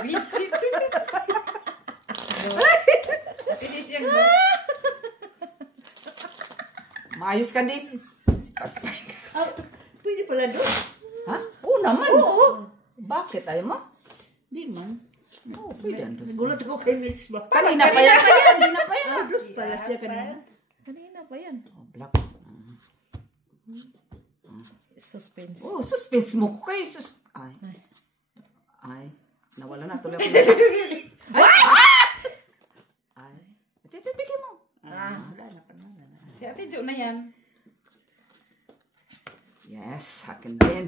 Visit. Ate Daisy ang boss. Maayos ka, Daisy. Pwede pala doon. Ha? Oo naman. Oo. Bakit? Ayaw mo? Di man. Oo, pwede. Nagulat ako kay Mitch ba? Kanina pa yan. Kanina pa yan. Dos pala siya kanina. Kanina pa yan. Oh, black. Suspense. Oh, suspense mo ko kay Ay. Ay. Nawala na. Tuloy ako. Ay. Ito, bigyan mo. Wala na pa na. Si Ate Jo na yan. Yes, akin din.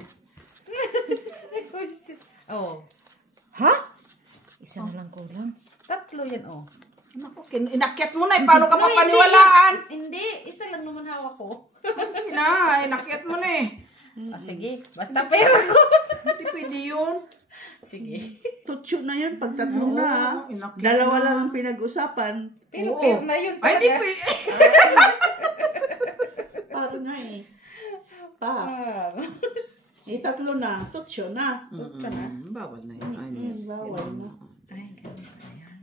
Oh. Ha? Isa na lang kulang. Tatlo yan, oh. Naku, inakyat mo na eh. Paano ka papaniwalaan? Hindi. Isa lang naman hawak ko. Inakyat mo na eh. Sige. Basta pera ko. Hindi pwede yun. Sige. Tutsu na yun pag tatlo na. Inakyat Dalawa na. lang ang pinag-usapan. Pero pera na yun Ay, talaga. di pwede. Para nga eh. Tatlo na. Tutsu na. Ka na. Bawal na yun. Ay, yes. Bawal na. Ay, ganun na yan.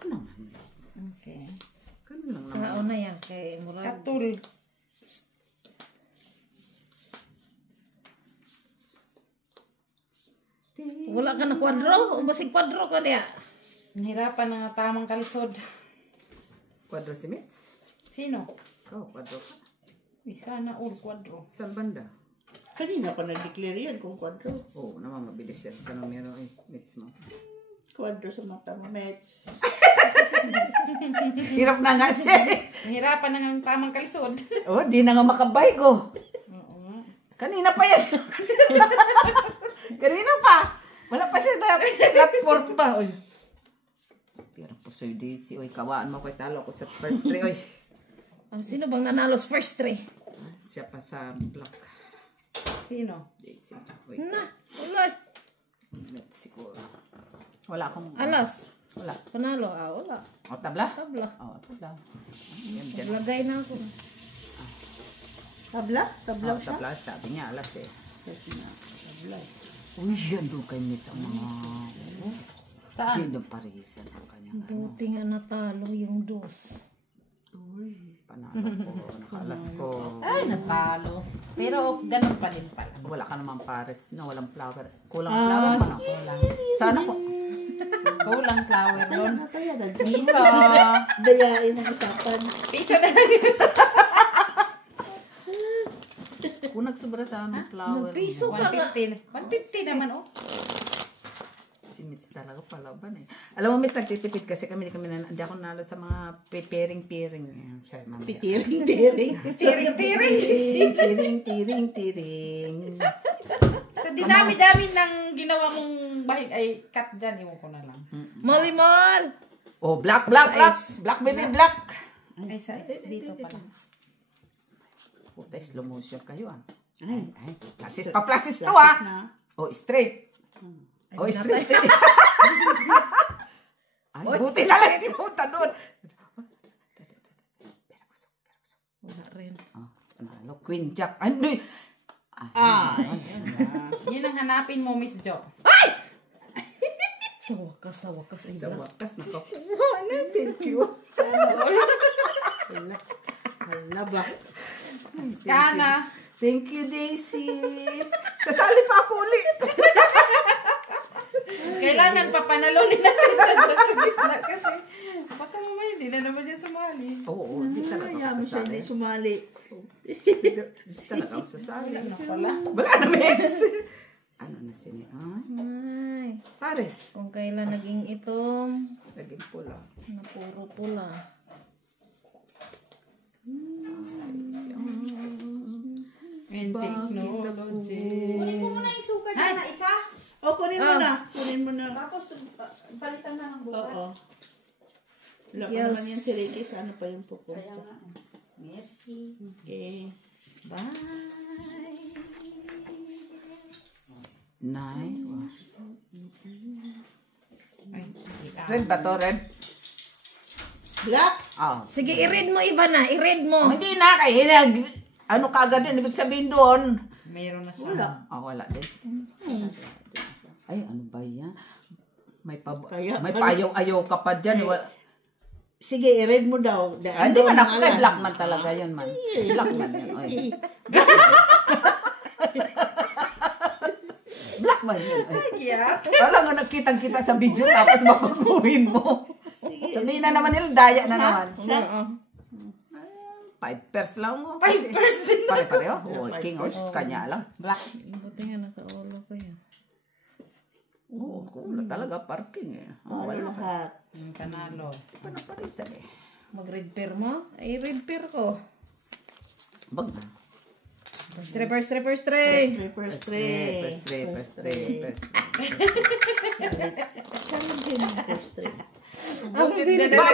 Ano naman? Okay. Ganun lang naman. Kao na yan kay Murag. Katul. Wala ka na kwadro? O basig kwadro ka diya? Nahirapan na nga tamang kalisod. Kwadro si Mitz? Sino? Oh, kwadro ka. Isa na all kwadro. Saan banda? Kanina pa nag-declare yan kung kwadro. Oo, naman mabilis yan sa numero ay Mitz mo. Kwadro sa mata mo, Mets. Hirap na nga siya eh. Nahirapan na nga tamang kalisod. Oh, di na nga makabay ko. Oo nga. Kanina pa yan. Kanina pa. Wala pa siya na platform pa. Oy. Pero po sa'yo Daisy. Oy, kawaan mo ko'y talo ko sa first three. Oy. Sino bang nanalo sa first three? Siya pa sa block. Sino? Daisy. Oy, Na, wala. Mitz siguro. Wala akong... Alas. Wala. Panalo. Wala. O, tabla? Tabla. O, tabla. Yan, dyan. Naglagay na ako. Tabla? Tabla Oh, siya? tabla. Sabi niya, alas eh. Tabla. Uy, yan doon kay Mitz ang mga... Saan? Hindi doon parisan ang kanyang ano. Buti nga natalo yung dos. Panalo ko. Nakaalas ko. Ay, natalo. Pero ganun pa din pala. Wala ka naman pares. No, walang flower. Kulang flower man ako. Sana ko. Kulang flower doon. Nataya na. Piso. Dayain ang usapan. Piso na lang. Kung nagsobra sa anong flower. Piso ka nga. 150. 150 naman, oh. Si Mitz talaga palaban eh. Alam mo, Mitz, nagtitipid kasi kami hindi ako nalo sa mga piring-piring. Sorry, mamaya. Tiring. Tiring. Sa dinami-dami ng ginawa mong bahig ay cut dyan. Iwan ko na lang. Malimal! Oh, black. Black, baby, black. Ay, sa dito pala. Puta, slow motion kayo ah. Ay. Paplasis to ah. Oh, straight. Oh, straight. Ay, buti na lang hindi punta doon. Wala rin. Ano, Queen Jack. Ano? Yun ang hanapin mo, Miss Jo. Sa wakas. Ay, Sa wala. wakas, nakakuha na. Thank you. Hala ba? Kana. Thank you, Daisy. Sasali pa ako ulit. Kailangan papanalunin natin siya dyan sa gitna kasi baka mamaya hindi na naman yan sumali. Oo, hindi talaga Kaya ako mo siya sasali. hindi sumali. Hindi talaga ako sasali. Wala na pala. Wala na, Miss. Ano na sini? Ay, Pares. kung kailan naging itom, Naging pula. na puro pula. And technology. Kunin mo muna yung suka dyan na isa. O, kunin mo na. Kunin mo na. Tapos, palitan na ng bukas. Oo. Wala pa Yes. naman yan si Ricky. Sa ano pa yung Kaya pupunta? nga. Merci. Okay. Bye. Nine. Ay, Red ba to? Red? Black? Oh. Sige, i-read mo, Ivana. I-read mo. Hindi na. Kaya ano kaagad din. Ibig sabihin doon. Mayroon na siya. Wala. Wala din. Ay, ano ba yan? Kaya may pala- payaw-ayaw ka pa dyan. Sige, i-read mo daw. Hindi man ako kay black man talaga yun man. Black man yun. Oy. Black man yun. Kaya. Wala nga nakitang-kita sa video tapos makukuhin mo. Sige. Sabihin na naman nila, daya na naman. Shot. 5 pairs lang mo. 5 pairs din. Pare-pareho. King o, kanya lang. Black. Buti nga nakaulo ko yan. Oo, wala talaga parking eh. Oh, Para wala. lahat. Panalo. Panaparisan eh. Mag-red pair mo? Ay, red pair ko. Bag na. First tray, first tray, first tray. First tray. First tray. First tray.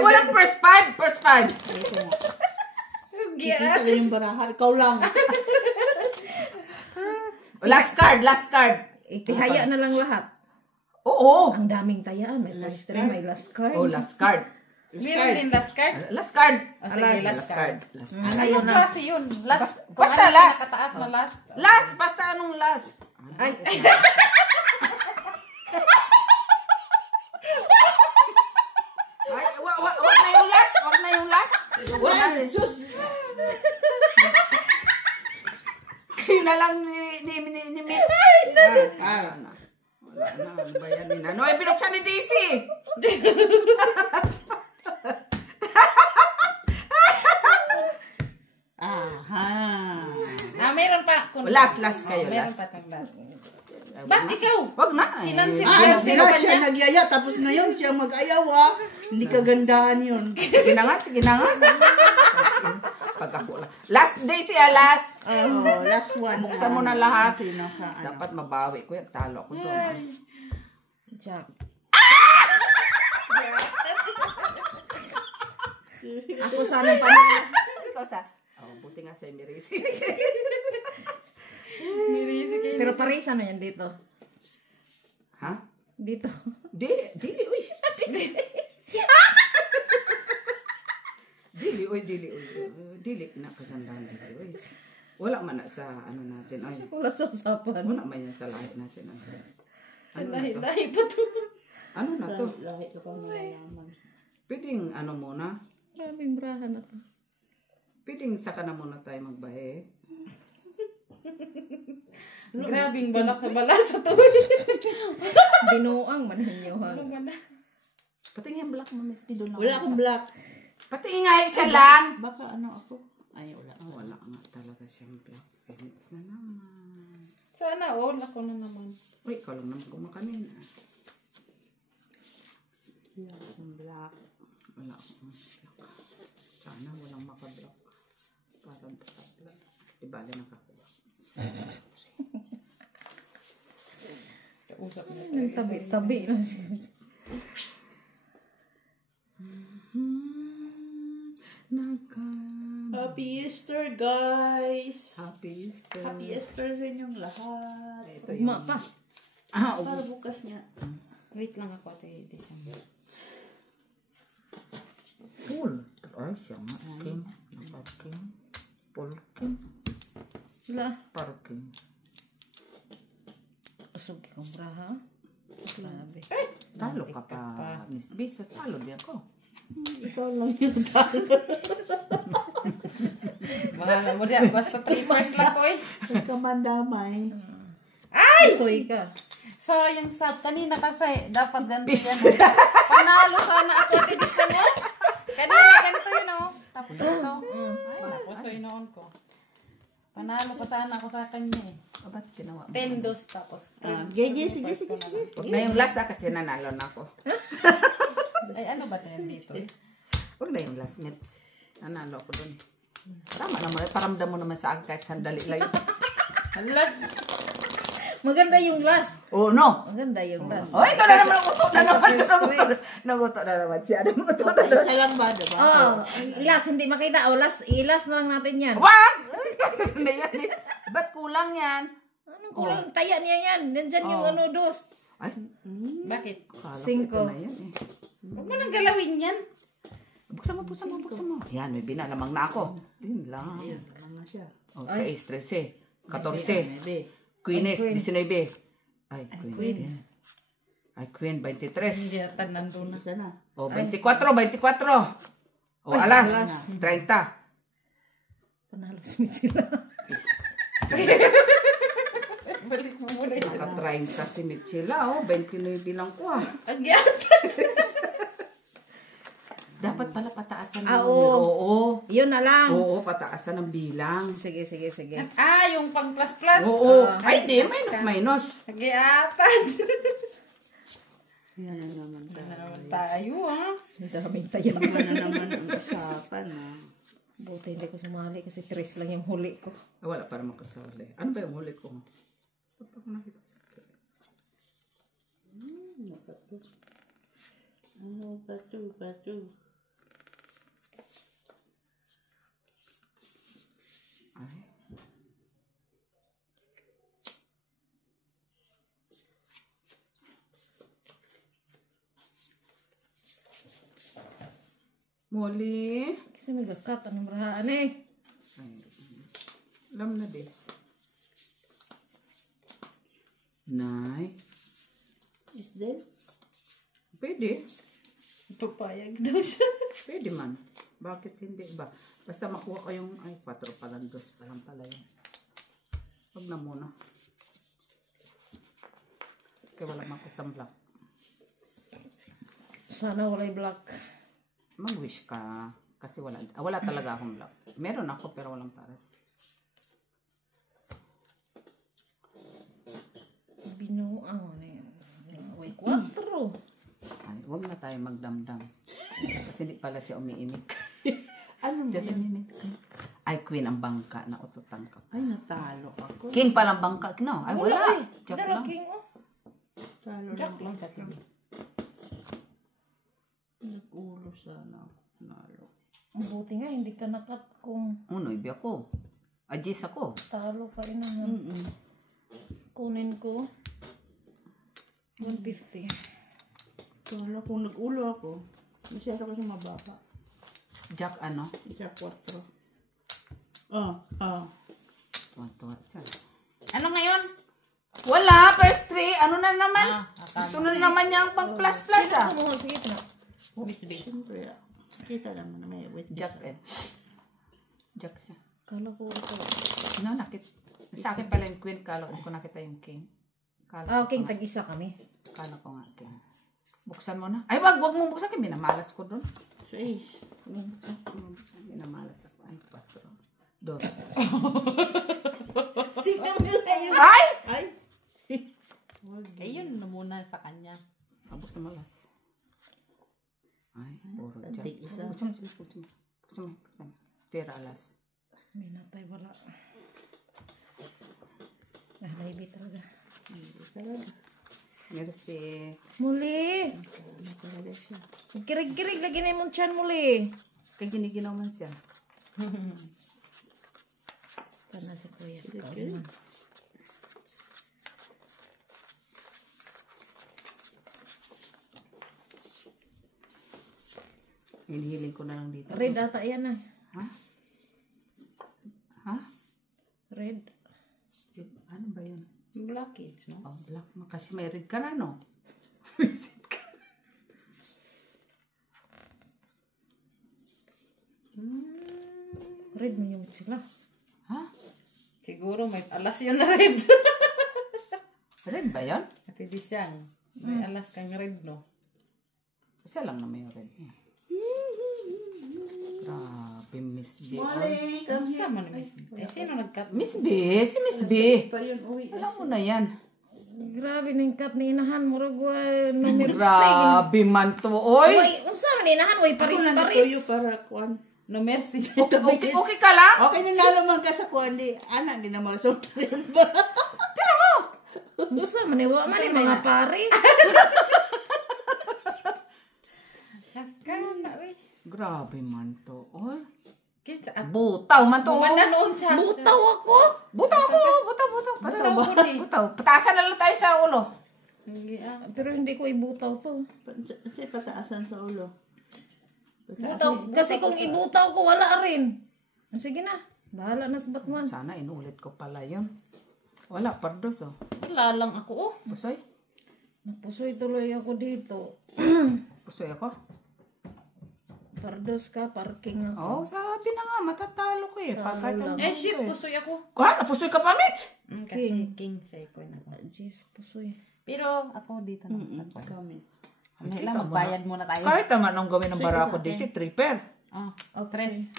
Walang first five. First five. Ito nga. Kikita lang yung baraha. Ikaw lang. Last card. Itihaya na lang lahat. Oo. Ang daming tayaan. May first tray, may last card. Oh, last card. Meron din last card. Last card. Sige, Last card. Anong klase yun? Last. Basta Kung ano yung last. nakataas na last. Last. Basta anong last? Ay, Ay, wag na yung last. Wag na yung last. Wala, sus. Kayo na lang ni Mitch. Ah, Wala na. Ano ba yan? Ano ay binuksan ni Daisy? aha. Meron pa. Last kayo. Meron Last. pa itong last. Ba't ikaw? Wag na. Sinansin Ah, Sino sila ba siya niya? nagyaya, tapos ngayon siya mag-ayaw Hindi kagandahan yun. Sige na nga. Pag ako lang. Last Daisy last. Oh, last one. Buksan mo na lahat. Pinaka, ano. Dapat mabawi ko yan. Talo ko doon. Jack. Ako sana pa. Ikaw sa... Oh, buti nga sa'yo, Mirisi. Pero pares ano yan dito? Ha? Dito. Dili, uy. Dili, uy. Dili na kagandaan dito, uy. Wala man na sa ano natin, ay. Wala sa usapan. Wala man yan sa lahat natin, ay. Ano na to? Dahil pa to. Ano na to? Lahi ka pang nalalaman. Pwedeng ano muna? Maraming braha na to. Pwedeng saka na muna tayo magbahe. Grabing balak na bala sa to. Binuang man ninyo ha. Ano ba na? Patingin black mo, Miss Pido na. Wala akong black. Patingin nga isa lang. Baka ano ako? Ay, wala. Wala nga talaga siyang black. Pemits na naman. Sana all ako na naman. Uy, ikaw lang naman kumakanin. Wala akong black. Wala akong black. Sana walang makablock. Parang black. Ibali nakakuha. Nagtabi-tabi na siya. Happy Easter, guys! Happy Easter. Happy Easter sa inyong lahat. Ugma pa. Para bukas niya. Wait lang ako ate December. Cool. Ay, siya nga. King. Parking. Polking. Wala. Parking. Usog kong braha. Grabe. Talo ka pa, Miss B. So, talo di ako. Ikaw lang yung Mahal mo diyan. Basta 3 first lang ko eh. Huwag ka mandamay. Usoy ka. Sayang sab. Kanina kasi dapat ganito yan. Panalo sana ako ate December. Kanina ganito yun oh. Tapos ito. Ay, nakusoy noon ko. Panalo pa sana ako sa kanya eh. O, ba't ginawa mo? 10 dos tapos. Sige. Huwag na yung last kasi nanalo na ako. Ay ano ba tayo dito? Huwag na yung last minutes. Nanalo ako dun. Tama naman. Paramdam mo naman sa akin kahit sandali lang. Last. Maganda yung last. Oh, no. Maganda yung last. Oh, ito na naman. Naguto na naman siya. Naguto na naman. Isa lang ba, diba? Oh, last hindi makita. O last, i-last na lang natin yan. Wag! Hindi yan eh. Ba't kulang yan? Anong kulang? Taya niya yan. Nandyan yung ano dos. Ay, Bakit? akala ko 5. ito na yan eh. Huwag mo nang galawin yan. Buksan mo. Yan, may binalamang na ako. Yun lang. Ano na siya? Oh, 6, 13, 14, Maybe. Queenes, 19. Ay, Queenes. Queen. Ay, Queen, 23. Hindi yata nandun na. Isa na. O, 24. O, alas. 30. Panalo si Mitsila. Balik mo muna yun. Naka-30 si Mitchila. O, 29 lang ko ah. Agyatan. Dapat pala pataasan ng Ah, numero. oo. Oo. Yun na lang. Oo, pataasan ng bilang. Sige. Yung pang plus-plus. Oo. Ay, di. Minus. Agyatan. Yan na naman Ano tayo. naman tayo, ha? Ang daming tayo. Yan na naman ang usapan, ha. Buti hindi ko sumali kasi 3 lang yung huli ko. Ah, wala para makasali. Ano ba yung huli ko? Ba't ako nakita sa akin? Ano, batu. Ay. Muli. Kasi may gakat. Anong rahaan eh? Ay. Alam na din. Nay. Is there? Pwede. Papayag daw siya. Pwede man. Bakit hindi ba? Basta makuha ko yung, ay, 4 pa lang, 2 pa lang pala yun. Huwag na muna. Kaya wala man ko sa black. Sana walay black. Mag-wish ka. Kasi wala talaga akong black. Meron ako pero walang pares. Binuang. Ano yan? Way 4. Ay, huwag na tayo magdamdam. Kasi hindi pala siya umiimik. Ano Diyan yan? umiimik. Ay, Queen ang bangka na ututan ka. Ay, natalo ako. King palang bangka. No, ay wala. Jack lang. King, oh. Talo Jack lang. lang sa TV. Nag-ulo sana ako. Nalo. Ang buti nga, hindi ka nakat kung Uno, ibi ako. Ajis ako. talo ka inahan. Kunin ko. 150. Talo kung nag-ulo ako. Masyado kasi mababa. Jack ano? Siya 4. Tuwa-tuwa siya. Ano ngayon? Wala, first 3. Ano na naman? Akala. Ito na naman yung pag-plus-plus ah. Kumuha, sige na. Miss B. Siyempre, kita naman na may witness. Jack eh. Jack siya. Kala ko ito. No, sa akin pala yung queen. Kala ko nakita yung king. Ah, king, tag-isa kami. Kala ko nga king. Buksan mo na. Ay, wag mong buksan. Minamalas ko doon. So, ace. Minamalas ako. Ay, 4. 2. Sino nila yun? Ay! Ay! Ayun na muna sa kanya. Buksan mo las. Ay, puro Jack. Tig isa. Buksan mo. Tira alas. May natay wala. Ah, naibig talaga. Merci. Muli! Talaga siya. Kirig-kirig, lagi na yung tiyan muli. Kaya giniginaw man siya. Sana si Kuya. Kauma. Hinihiling ko na lang dito. Red ata yan ah. Ha? Ha? Red. Ano ba yun? Blockage, no? Oh, black mo. Kasi may red ka na, no? Red mo yung sila. Ha? Siguro may alas yun na red. Red ba yun? At hindi siyang. May alas kang red, no? Isa lang na may red. Grabe, Miss B. Mali! Come here. Sama ni Miss B. Eh, sino nag-cut? Miss B? Si Miss B. Pa yun, uwi. Alam mo na yan. Grabe na yung cut ni inahan. Murag numero 6. Grabe man to, oy. Way, unsa man ni inahan? Way, Ako na tuyo paris-paris. para kuan. No mercy. Okay ka lang? Okay, nanalo man ka sa kuan. Di, anak, ginamala sa Unsa man ni wa man ni mga paris. Kaska na, uy. Grabe man to, oy. Kinsa at Butaw man to. Mumanda noon siya. Butaw ako. Butaw ko, butaw. Butaw. Patasan na lang tayo sa ulo. Hindi ah. Pero hindi ko ibutaw to. Kasi pataasan sa ulo. Butaw. Kasi kung ibutaw ko, wala rin. Sige na. Bahala na sa Batman. Sana inulit ko pala yun. Wala, pardos oh. Wala lang ako, oh. Busoy. Napusoy tuloy ako dito. Pusoy ako. Pardos ka, parking ako. Oh, sabi na nga, matatalo ko eh. Kahit ano Eh, shit, eh. pusoy ako. Kuha, napusoy ka pa, Mitch? Kasi king siya, coin ako. Jeez, pusoy. Pero ako dito na. Kami. Hindi lang, magbayad muna tayo. Kahit naman ang gawin ng barako DC, tripper. Oh, tres.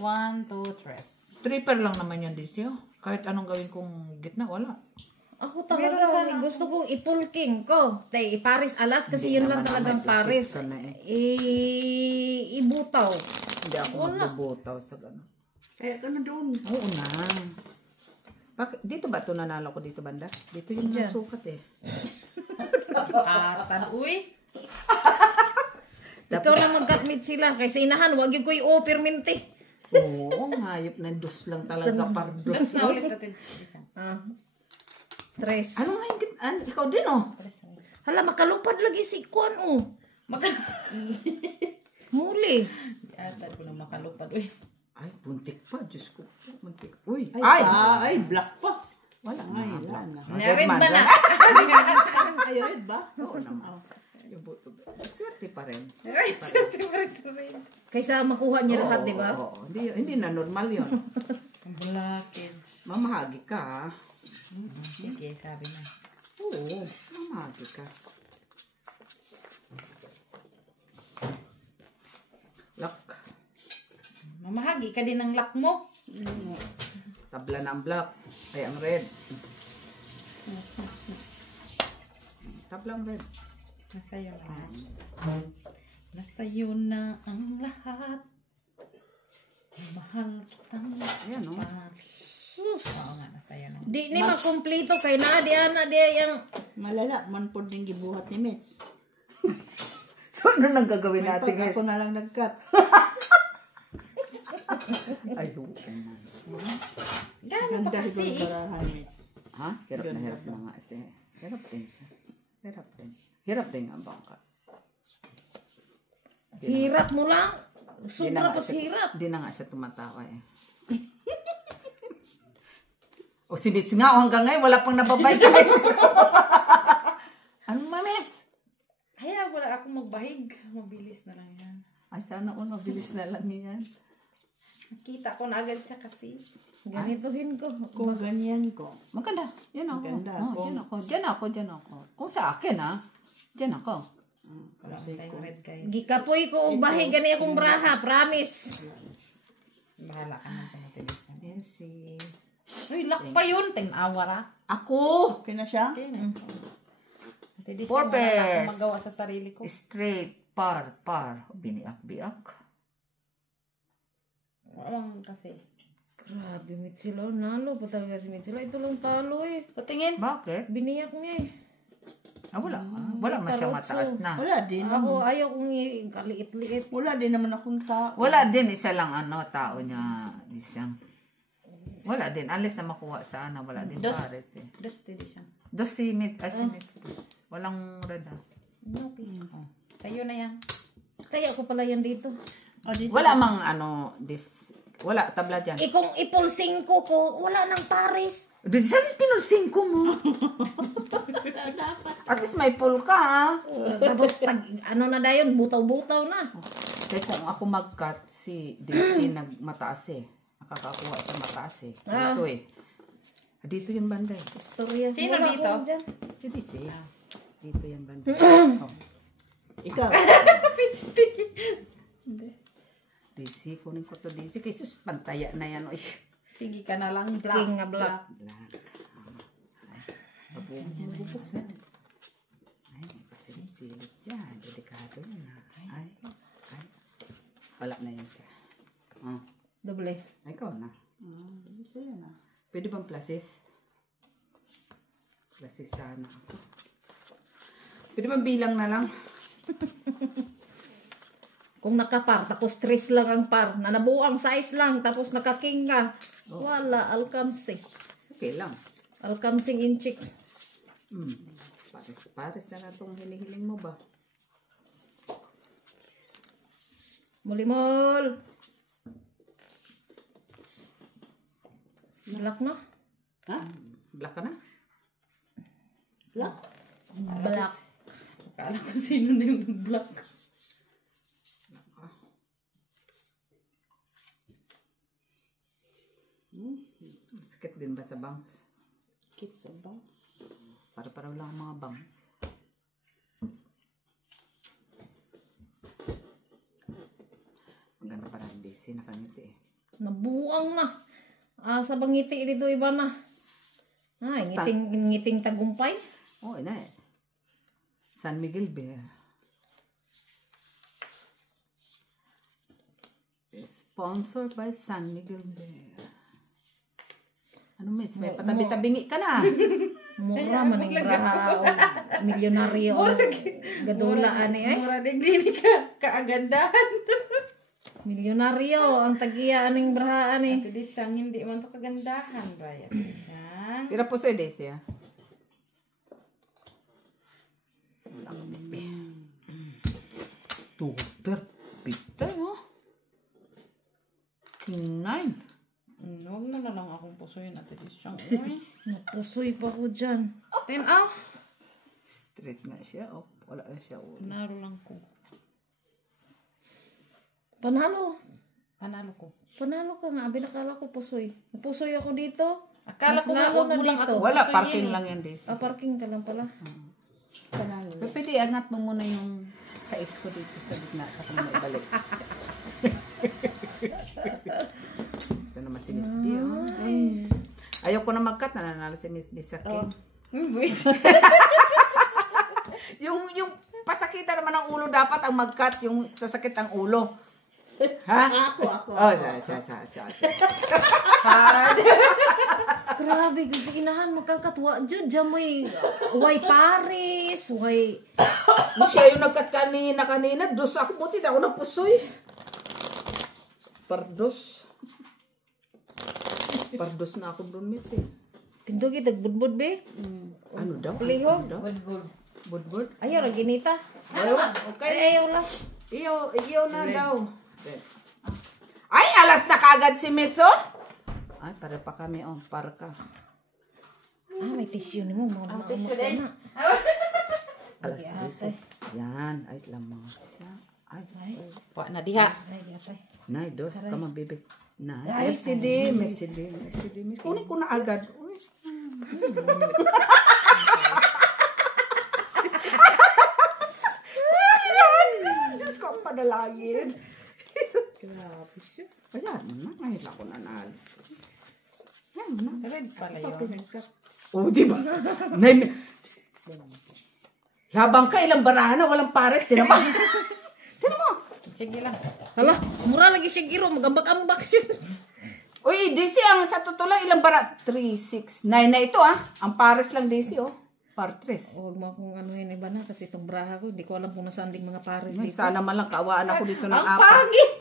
1, 2, 3. Tripper lang naman yung DC, oh. Kahit anong gawin kong gitna, wala. Ako talaga, gusto kong ipulking ko. Tay, Paris alas kasi yun lang talagang Paris. Ibutaw. Hindi ako magbubutaw sa gano'n. Kaya ka na doon. Oo na. Dito ba ito nanalo ko dito banda? Dito yung nasukat eh. Atan, uy. Ikaw lang mag-cut-meet sila. Kaysa inahan, wag yung ko i-offer minti. Oo, hayop na dos lang talaga pardos. Dos na ulit natin. Tres. Ano nga yung ikaw din oh. Hala, makalupad lagi si Kwan oh. Muli. Atan ko na makalupad, uy. Ay, buntik pa. Diyos ko. Buntik. Uy. Ay, black pa. Wala Ay, nga. wala na. Narid ba na? Ay, red ba? Oo naman. Swerte pa rin. Kaysa makuha niya lahat, di ba? Oo. Hindi na normal yun. Blockage. Mamahagi ka. Sige, sabi na. Oo. Mamahagi ka. Lock. Mamahagi ka din ng lock mo. Tabla na ang black. Ay, ang red. Tabla ang red. Nasa'yo na. Nasa'yo na ang lahat. Mahal kitang Ayan o. Oo nga, nasa'yo na. Di ni makumplito kay na di ana di yung Malala, man po din gibuhat ni Mitch. So, ano nang gagawin May natin pag ngayon? ako na lang nag-cut. Ay, doon. Ganda siguro yung barahan, Mitch. Ha? Hirap na hirap na nga siya. Hirap din siya. Hirap din. Hirap din ang bangka. hirap mo lang. Sobra pas hirap. Di na nga siya tumatawa eh. O si Mitz nga, hanggang ngayon wala pang nababay guys. Anong mamits? Hayaan ko lang ako magbahig. Mabilis na lang yan. Ay, sana uno, bilis na lang yan. Nakita ko na agad siya kasi. Ganituhin ko. Kung ganyan ko. Maganda. Yan ako. Maganda. Oh, yan ako. Diyan ako. Diyan ako. Kung sa akin ha, diyan ako. Kasi Tayong ko. red guys. Gikapoy ko og bahay gani akong braha, promise. Bahala ka ng pamatilis. Yes, si... Uy, lock pa yun. Tingnawa ra. Ako! Okay na siya? Okay na. Hindi siya Four wala na akong pairs. magawa sa sarili ko. Straight, par. Biniak-biak. Walang kasi. Grabe, Mitsilo. Nalo pa talaga si Mitsilo. Ito lang talo eh. Patingin. Bakit? Biniyak niya eh. Wala. Wala masyang mataas na. Wala din. Ako, ayaw kong kaliit-liit. Wala din naman akong tao. Wala din. Isa lang tao niya. Isang. Wala din. Unless na makuha sana. Wala din Dos. pares eh. Dusty di siya. Dos si Mitz. Si Mitz. Walang red ah. No, please. Tayo na yan. Kaya ko pala yan dito. O, dito. Wala mang wala tabla dyan. Kung ipulsing ko, wala nang Paris. Di saan pinulsing ko mo? At least may pull ka ha. Tapos, ano na dayon, butaw-butaw na. Kaya kung ako mag-cut, si DC nagmataas eh. Nakakakuha sa mataas eh. Dito eh. Dito yung banda eh. Istorya. Sino Wala dito? ko dyan. Si DC. Dito yung banda. Ikaw. DC, kunin ko to DC. Kay sus, pantaya na yan. Oy. Sige ka na lang. King nga black. Black. Babuhan yan. Bubuksan. Ay, pasilip-silip siya. Delikado yan ha. Ay. Wala na yan siya. Doble. Ay, ikaw na. Sa'yo na. Pwede bang plasis? Plasis sana ako. Pwede bang bilang na lang? Kung nakapar, tapos 3 lang ang par, na nabuang size lang, tapos nakaking ka, wala, alkansi. Okay lang. Alkansing inchik. Pares na lang itong hinihiling mo ba? Mulimol. Black na? Ha? Black ka na? Black? Black. Akala ko sino na yung nag-block. Sakit din ba sa bangs? Kids ba? Para-para lang ang mga bangs. Maganda parang busy, nakangiti eh. Nabuang na. Sa bangiti dito iba na. Ay, ngiting tagumpay. Oh, ina eh. San Miguel Beer. Sponsored by San Miguel Beer. Ano miss? May patabi-tabingi ka na. Mura man ang braha o milyonaryo o gadulaan eh. Mura din ka kaagandahan. Milyonaryo ang tagiya aning brahaan eh. Ate di siyang hindi man to kagandahan ba yan? Ate siyang. Tira po sa Daisy ah. Wala ka miss be. Super pita no? King 9. Huwag mo na lang akong pusoyin ate di siyang. Uy. Napusoy pa ko dyan. Tinaw. Straight na siya. Oh, wala na siya. Oh. Panalo lang ko. Panalo. Panalo ko. Panalo ka nga. Binakala ko pusoy. Napusoy ako dito. Akala Mas ko nga, lalo huwag na mo lang dito. ako Wala, pusoyin. parking lang yan Daisy. Parking ka lang pala. Panalo. Pwede, angat mo muna yung sais ko dito sa gitna sa kanya ibalik. Ito naman si Miss B. Oh. Ayaw ko na mag-cut. Nananalo si Miss B sa akin. Buwis. Yung pasakitan naman ng ulo dapat ang mag-cut. Yung sasakit ang ulo. Ha? Ako. Oh, sa. Grabe, kasi inahan makakatwa dyan. Diyan may way Paris, way... Siya yung nag-cut kanina. Dos ako. Buti na ako napusoy. Pardos na ako doon, Mitzi. Tindog itag budbud be. Ano daw? Palihog. Budbud? Ayaw, raginita. Ayaw. Okay. Ayaw lang. Iyo na daw. Ay, alas na kagad si Mitzo. Ay, para pa kami. Oh, para ka. May tissue ni mo. Tissue din. Alas 10. Yan. Ay, lamang siya. Ay. Wa na diha. Ay, yatay. Nay, dos ka mabibig. Nay. Ay, Messi D. Kunin ko na agad. Uy. Diyos ko, ang padalagin. Grabe siya. Ayan mo na. Ngayon ako nanalo. Yan mo na. Red pala yun. Oh, di ba? Nay, labang ka, ilang barahan na, walang pares. Tinan mo. Sige lang. Hala, mura lagi siya giro. Magambak-ambak yun. Uy, Daisy, ang sa totoo lang, ilang bara? 3, 6, 9 na ito ah. Ang pares lang, Daisy, oh. Par 3. Huwag mo akong anuhin iba na kasi itong braha ko. Hindi ko alam kung nasaan ding mga pares Ay, dito. sana man lang kaawaan ako dito ng Ang apat. pangit.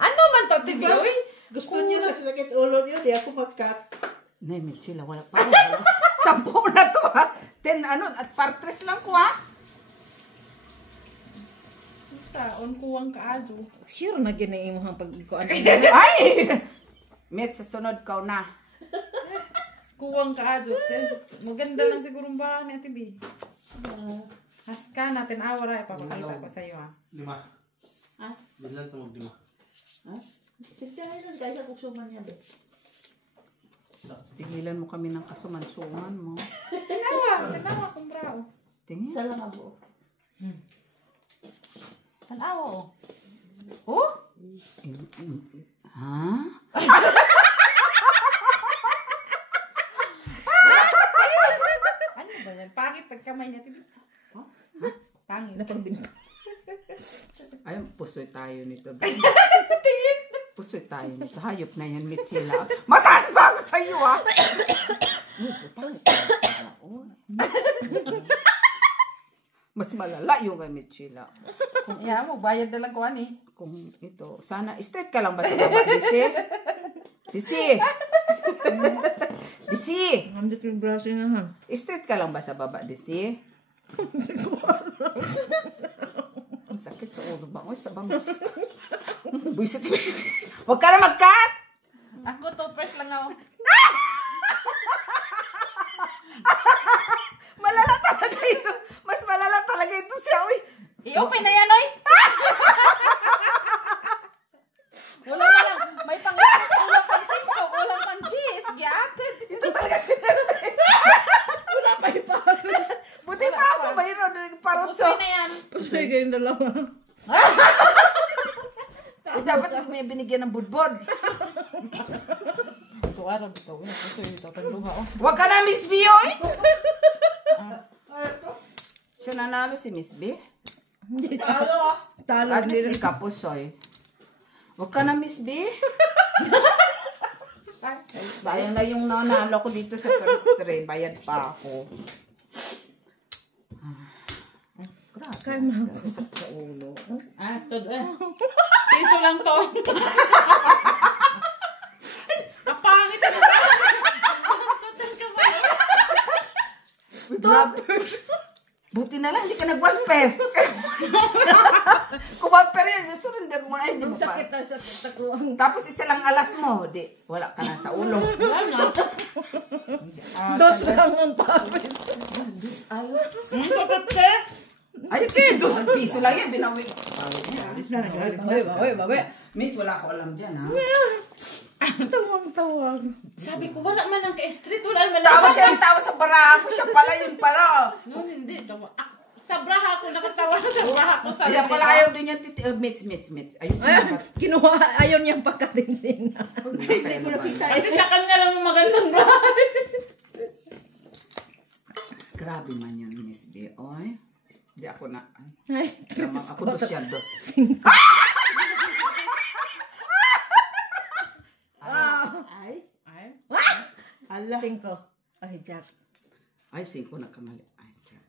Ano man to, TV? Uy. Gusto niya sa sakit ulo niyo, di ako mag-cut. Nay, Michila, wala pa. 10 na to ha. 10 at par 3 lang ko ha. Saon kuwang kaadyo. Sure na ginain mo ang pagkuan. Ay! Met, sa sunod ka na. Kuwang kaadyo. Maganda lang siguro ang bahan ni Ate B. Haska natin awara. Ipapakita ko sa iyo ha. 5. Ha? Bilang ito mag-5. Ha? Sige na yun, kaya kusuman niya, be. Tigilan mo kami ng kasuman-suman mo. Tanawa kong brao. Tingin. Isa lang abo. Tanawa oh. Oh? Ha? Ano ba yan? Pangit pagkamay ni Ate B. Pangit. Ay, pusoy tayo nito. Pusoy tayo nito. Hayop na yan, Michila. Mataas ba ako sa iyo, ha? Mas malala yung kay Michila. Kung iya mo, bayad na lang ko ani. Kung ito, sana, straight ka lang ba sa baba, Disi? Disi! Disi! Hamdit yung braso na ha. Straight ka lang ba sa baba, Disi? Ang sakit sa ulo ba? Uy, sa bangus. Buisit. Huwag ka na mag-cut! Ako toothbrush lang ako. Malala talaga ito. Mas malala talaga ito I-open na yan, oy! Wala na lang. May ulam pang 5, ulam pang cheese. Giatid. Ito talaga sinunod. Wala pa ipang. Buti pa ako mayroon ng parutso. Pusoy na yan. Pusoy kayong dalawa. Dapat may binigyan ng budbod. Ito araw ito. Pusoy ito. Tagluha, oh. Huwag ka na, Miss B, oy! Siya nanalo si Miss B. Talo. At least di ka pusoy. Huwag ka na, Miss B. Sayang na yung nanalo ko dito sa first tray. Bayad pa ako. Grabe. Kaya na ako sa ulo. Ah, todo eh. Piso lang to. Ang pangit na ba? Total ka ba? Grabe. Buti na lang, hindi ka nag-1-per. Kung 1-per yun, surrender mo na, hindi mo pa. Sakit ako. Tapos isa lang alas mo, di, wala ka na sa ulo. Wala na. Dos lang ang tapis. Ay, sige, 2 piso lang yan, binawi. Alis na, nagalit na. Bawi. Miss, wala ko alam dyan, ha? Tawang. Sabi ko, wala man ang ka-street. Wala man Tawa siya ng tawa sa baraha ko, siya pala, yun pala. No, hindi. Tawa. Sa braha ako, nakatawa sa braha ko sa Kaya pala ayaw din yan, Mitch. Ayusin mo ba? Kinuha, ayaw niyang pagkatinsin. Hindi ko nakita. Kasi sa kanya lang ang magandang braha. Grabe man yan, Miss B. Oy, hindi ako na, Ay, lamang ako dos yan, dos. Ay, Ay. ala. 5. Ay, Jack. Ay, 5 na kamali. Ay, tiyan.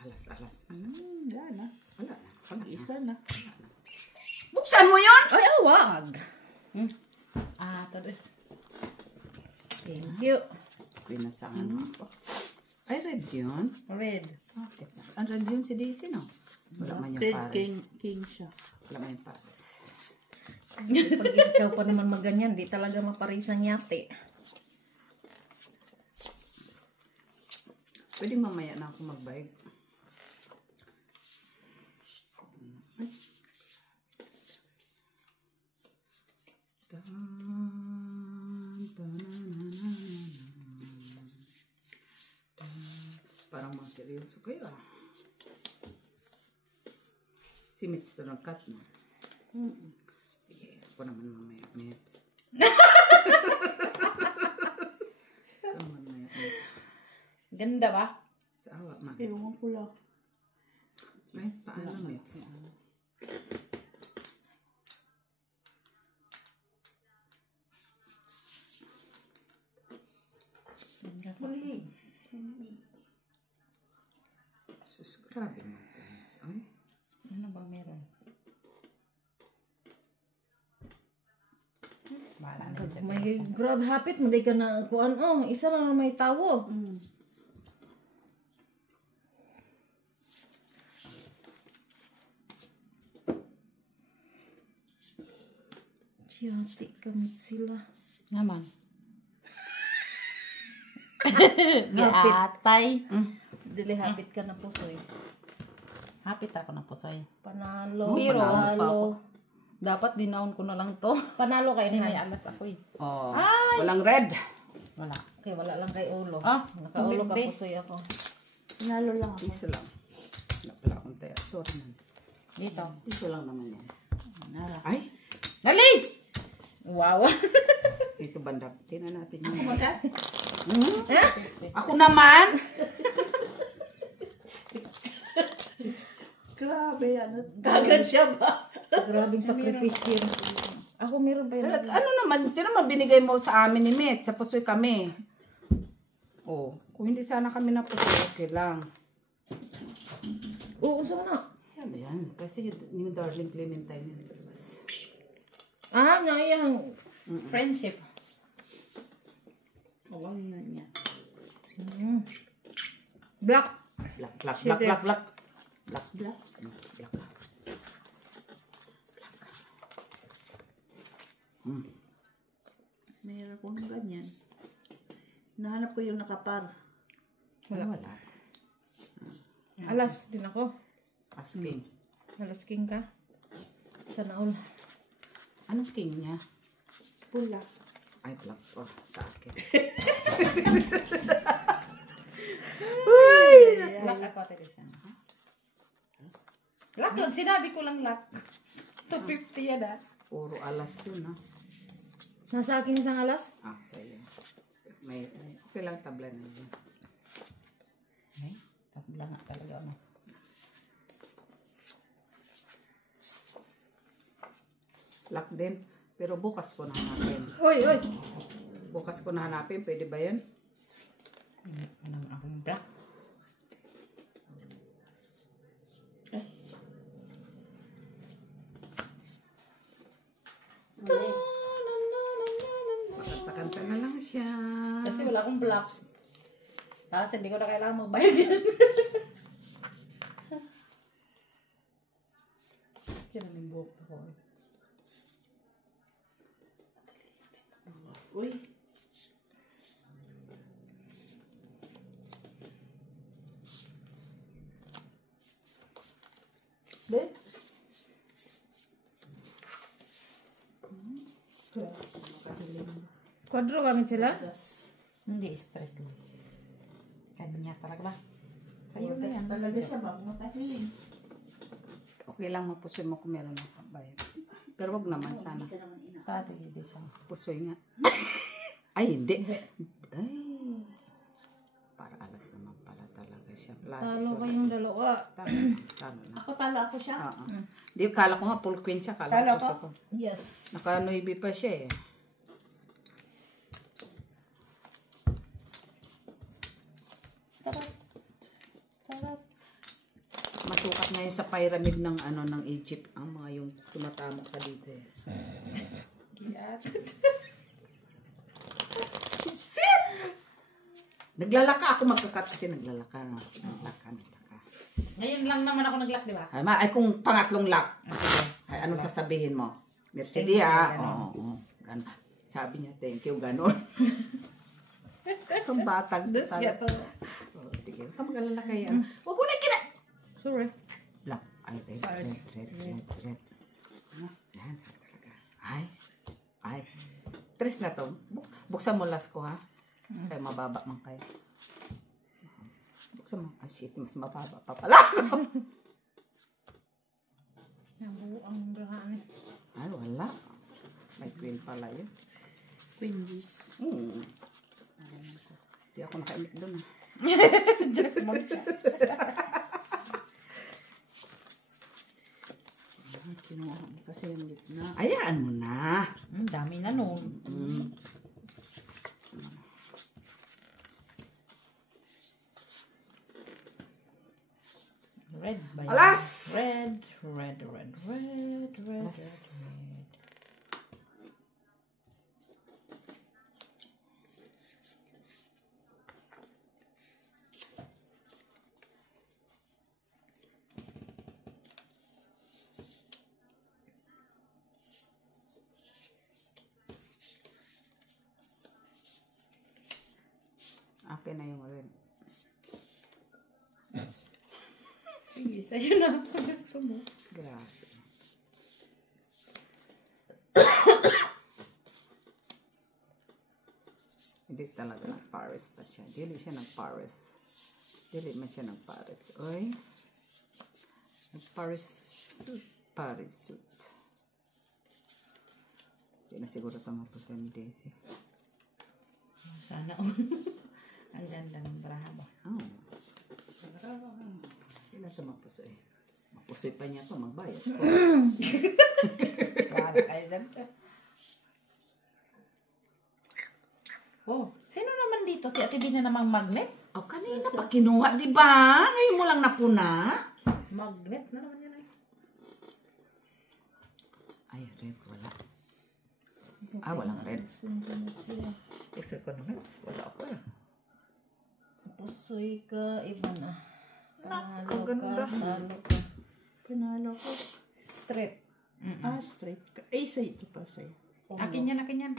Alas. Yan na. Wala na. Isa na. Buksan mo yun! Ay, awag. Ah, todo eh. Thank you. Pinasangan mo ako. Ay, red yun. Red. Bakit na? Ang red yun si Daisy, no? Wala man yung Red pares. king siya. Wala man yung pares. Pag ikaw pa naman maganyan, di talaga maparisang yate. Pwede mamaya na ako magbayad. Ay. Parang mga seryoso kayo, ah. Si Mitch to nag-cut, no? Sige, ako naman mamaya, Mitch. Ako naman mamaya, Mitch. Ganda ba? Sa awa, man. Ewan ko lang. Ay, paano, Mitch? Mali. Sus, grabe mo, Mitch. Ay. Ano ba meron? Bahala na dyan. May grab hapit, hindi ka na kuan. Oh, isa lang na may tawo. Yati kamit sila. Naman. Giatay. Dili hapit ka na po, soy. Hapit ako na pusoy. Panalo. Pero, Panalo. Dapat dinaon ko na lang to. Panalo kayo Hindi ni may Han. alas ako eh. Oh, Ay! walang red. Wala. Okay, wala lang kay ulo. Ah, Nakaulo ka bebe. po, soy ako. Pinalo lang ako. Piso lang. Wala pala akong tayo. Sorry man. Dito. Piso lang naman yan. Nara. Ay, Dali! Wow. dito banda. Tingnan natin yun. Magat? Ako naman. Grabe, ano? Gagad siya ba? Grabing sakripisyo. Ako meron pa yun. Ano naman, ito naman binigay mo sa amin ni Met. Sa pusoy kami. Oh, kung hindi sana kami na pusoy, okay lang. Oo, so na. Yan, yan. Kasi yung Darling Clementine yun. Ah, naiyang. Friendship. Awang na niya. Black. Black. Black. Mayroon akong ganyan. Nahanap ko yung nakapar. Wala. Alas din ako. Asking. Alas king ka. Sana all. Anong king niya? Pula. Ay, black po sa akin. Lock ako, Ate Lisa. Lock lang, sinabi ko lang lock. 250 yan ah. Puro alas yun, ha? Nasa akin isang alas? Ah, sa'yo. May, okay lang tabla na yun. Ay, tabla nga talaga mo. Lock din. Pero bukas ko na hanapin. Oy, oy. Bukas ko na hanapin. Pwede ba yun? Ano ako yung black? Makanta na lang siya. Kasi wala akong black. Tapos hindi ko na kailangan magbayad yan. Kaya yung buhok ko. Uy. Be? Kwadro gamit sila? Hindi, straight lang. Kanya talaga ba? Sa'yo na yan. Talaga siya ba? Makahiling. Okay lang mapusoy mo kung meron na kabayad. Pero wag naman sana. Tati, hindi siya. Pusoy nga. Ay, hindi. Ay. Para alas naman pala talaga siya. Talo kayong dalawa. Talo na. Ako talo ako siya. Oo. Di, kala ko nga full queen siya. Kala Talo ko ko? ko. Yes. Naka-noibi pa siya eh. Tarat. Tarat. Masukat ngayon sa pyramid ng ano ng Egypt ang mga yung tumatama ka dito eh. Naglalaka ako magkakat kasi naglalaka. Naglaka. Ngayon lang naman ako nag-lock, di ba? Ay kung pangatlong lock. Ay, ano sasabihin mo? Merci dia. Oo. Ganon. Sabi niya, thank you, ganon. Itong batang Dos talaga. gato. Oh, sige, huwag ka mag-alala kaya. Huwag ko na kina. Sorry. Black. Ay, red. Ano? Yan. Talaga. Ay. Tres na to. Buksan mo last ko, ha? Kaya mababa man kayo. Buksan mo. Ay, shit. Mas mababa pa pala. Nabuang brahan eh. Ay, wala. May queen pala yun. Quindies. Hindi ako nakaimik doon, ha? Kinuha mo kasi yung gitna. Ayaan mo na. Dami na nun. Red ba yun? Alas! Red. Alas. Akin na yung red. Sige, sa'yo na ako gusto mo. Grabe. Hindi talaga ng Paris pa siya. Dili siya ng Paris. Dili man siya ng Paris. Oy. Paris suit. Paris suit. Hindi na siguro ito mapunta ni Daisy. Sana all. Ang ganda ng braha ba? Oh. Sila sa mapusoy. Mapusoy pa niya ito. Magbayad. Para kayo dyan. Oh, sino naman dito? Si Ate Bina namang magnet? Oh, kanina pa kinuha, di ba? Ngayon mo lang napuna. Magnet na naman yan. Ay, red. Wala. Walang red. Isa ko naman. Wala ako eh. Pusoy ka, iba na. Kaganda. Talo ka. Pinalo ko. Straight. Straight ka. Ay, sa ito pa sa'yo. Akin yan, akin yan.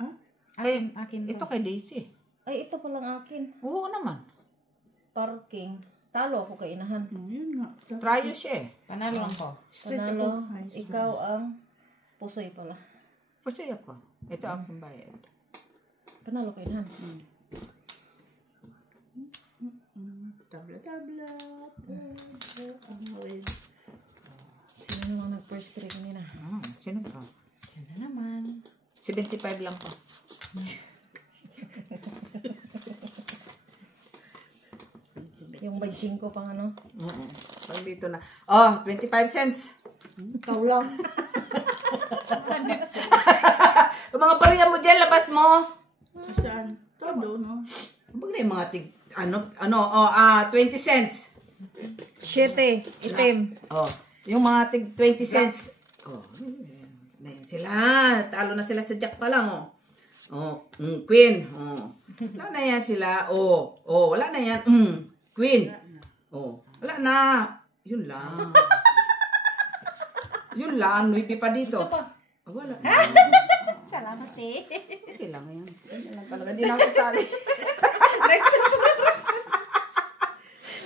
Ah? Akin Ito to. kay Daisy. Ay, ito palang akin. Oo naman. Parking. Talo ako kay inahan. Yun nga. Tryo siya eh. Panalo lang ko. Panalo, ikaw ang pusoy pala. Pusoy ako. Ito ang bayad. Panalo kay inahan. Tabla. Ang red. Sino naman nag-first try kanina? Sino ba? Yan na naman. 75 lang po. Yung bajing ko pang ano? Pag dito na. Oh, 25 cents. Ikaw lang. Yung mga bariya mo dyan, labas mo. Saan? Todo, no? Huwag na yung mga 20 cents. 7, itim. Oh, yung mga 20 cents. Oh, na yan sila. Talo na sila sa jack pa lang, oh. Oh, queen. Oh. Wala na yan sila. Oh, wala na yan. Queen. Oh, wala na. Yun lang. Yun lang. Nuipi pa dito. Oh, wala. Salamat eh. Okay lang yan. Ganyan lang talaga. Di na ako sasali.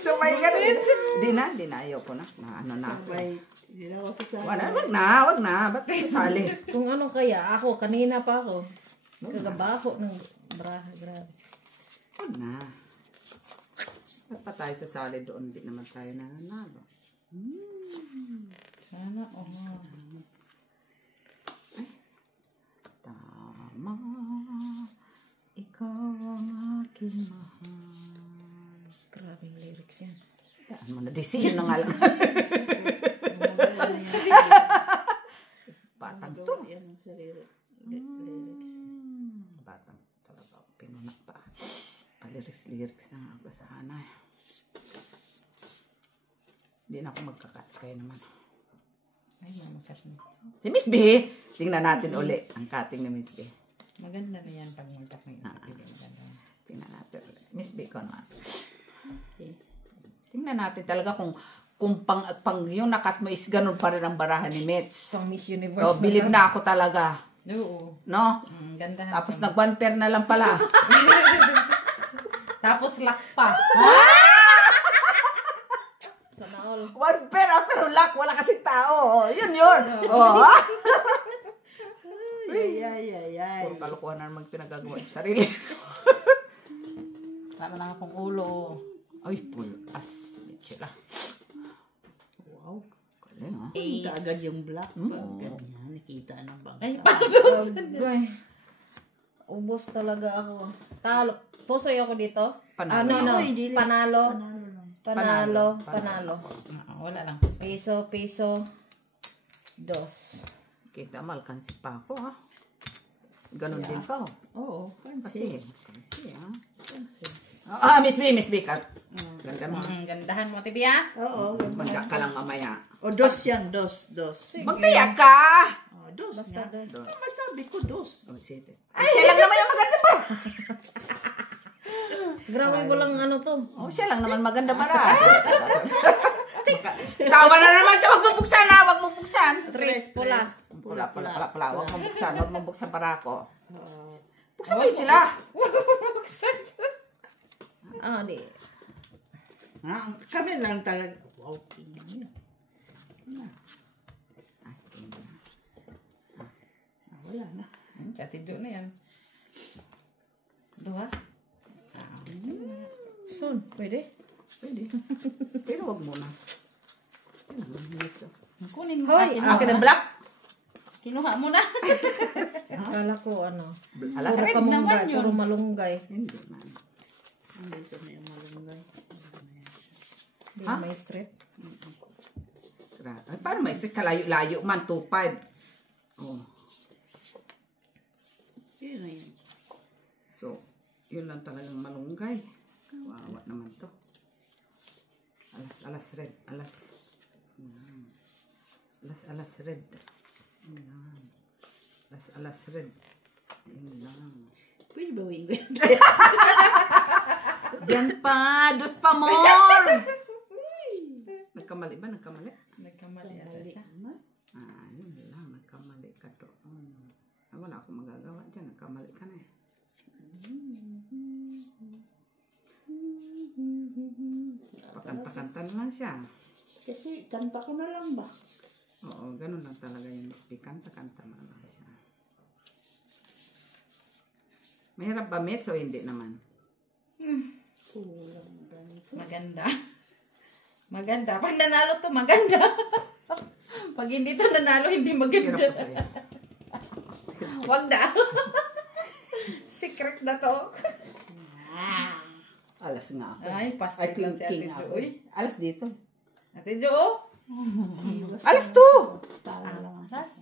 So, may ganun. Di na. Ayoko na. Ano na. Wait. Hindi na ako sasali. Wag na. Ba't kayo sali? Kung ano kaya, ako, kanina pa ako. Kagabaho ng braha, grabe. Wag na. Ba't pa tayo sasali doon? Di naman tayo nananalo. Sana, Tama. Ikaw ang aking mahal. Grabe yung lyrics yan. Saan mo na? Decision na nga lang. Batang to. Yan ang sarili. Batang talaga. Pinunak pa. Paliris-liris na nga ako sa hanay. Hindi na ako magkakat. Kaya naman. Ay, mamakat na. Si Miss B, tingnan natin uli ang cutting ni Miss B. Maganda na yan pag magkat na yun. Tingnan natin ulit. Miss B ko naman. Tingnan natin talaga kung pang yung nakat mo is ganun pa rin ang barahan ni Mitch. So, Miss Universe. So, believe na ako talaga. Oo. No? Ganda. Tapos nag-one pair na lang pala. Tapos lock pa. Sana all. One pair, pero lock. Wala kasi tao. Yun. Oh. Ay. Puro kalukuhan na naman pinagagawa yung sarili. Wala na akong ulo. Ay, pulas. Sila. Wow. Galing, ha? Punta agad yung black. Pag ganyan, nakita ng bangka. Ay, paano? Agay. Ubos talaga ako. Talo. Pusoy ako dito? Panalo. No. Ay, dili. Panalo. Panalo lang. Panalo. Wala lang. Piso. Dos. Kita malkansi pa ako, ha? Ganon din ka. Oo, Kasi, pansin. ha? Miss B, kat. Ganda mo. Gandahan mo, Tibi, ha? Oo. Magka ka lang mamaya. O, dos yan. Dos. Magtiyak ka! Oh, dos Basta nga. dos. Ano masabi ko, dos? Oh, sige. Ay, siya lang naman yung maganda pa. Grabe ko lang ano to. Oh, siya lang naman maganda para. Tawa na naman siya. Huwag mong buksan, ha? Huwag mong buksan. Tres, pula. Pula. Huwag mong buksan. Huwag mong buksan para ako. Oo. Buksan mo yun sila. Di. Kami lang talaga. Wow, tingnan niyo. Wala na. Chatido na yan. Dua. Son, pwede? Pwede. Pero huwag muna. Kunin mo. Hoy, Akin ang black. Kinuha mo na. Kala ko ano. Alas Puro red. kamunggay, naman yun. puro malunggay. Hindi man. Dito na yung malunggay. Hindi Ha? may strip. Ay, paano may stick kalayo-layo man? 2.5. Oh. Yun na yun. So, yun lang talagang malunggay. Kawawa naman to. Alas red. Alas red. Ayan. Alas red. Yun lang. Pwede ba wing wing? Diyan pa. Dos pa more. Nagkamali ba? Nagkamali ata siya. Yun lang. Nagkamali ka to. Wala akong magagawa dyan. Nagkamali ka na eh. Pakanta Kanta-kanta na lang siya. Kasi kanta ko na lang ba? Oo, ganun lang talaga yun. Kanta-kanta na lang siya. Mahirap ba, Mets, o hindi naman? Kulang ganito. Maganda. Maganda. Pag nanalo to, maganda. Pag hindi to nanalo, hindi maganda. Hirap ko sa'yo. Wag na. Secret na to. Alas nga ako. Ay, plastic lang si Ate king Jo. ako. Uy. Alas dito. Ate Jo, oh. Alas to! Tara lang. Nas.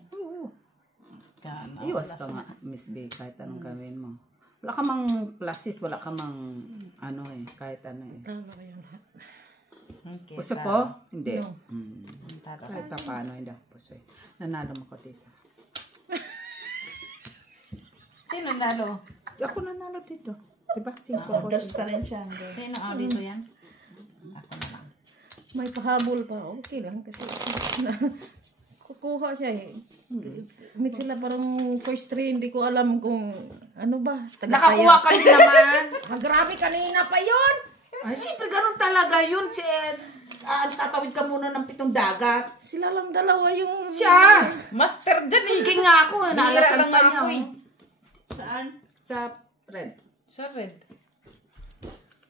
Iwas ka nga, Miss B, kahit anong gawin mo. Wala ka mang pluses, wala ka mang ano eh, kahit ano eh. Tama ba yun lahat? Okay, Puso tara. ko? Hindi. No. Tara. Kahit pa paano, hindi ako puso eh. Nanalo mo ko dito. Sino nanalo? Ako nanalo dito. Diba? Dos pa rin siya. Sino dito yan? Ako na lang. May pahabol pa. Okay lang kasi kukuha siya eh. Meet sila parang first three. Hindi ko alam kung ano ba. Nakakuha ka din naman. Grabe kanina pa yon. Ay, siyempre ganun talaga yun, Ched. Tatawid ka muna ng 7 dagat. Sila lang dalawa yung... Siya! Master dyan eh. Higing nga ako. Bihira Naalasan lang pa ako niya. eh. Saan? Sa red. Siya red.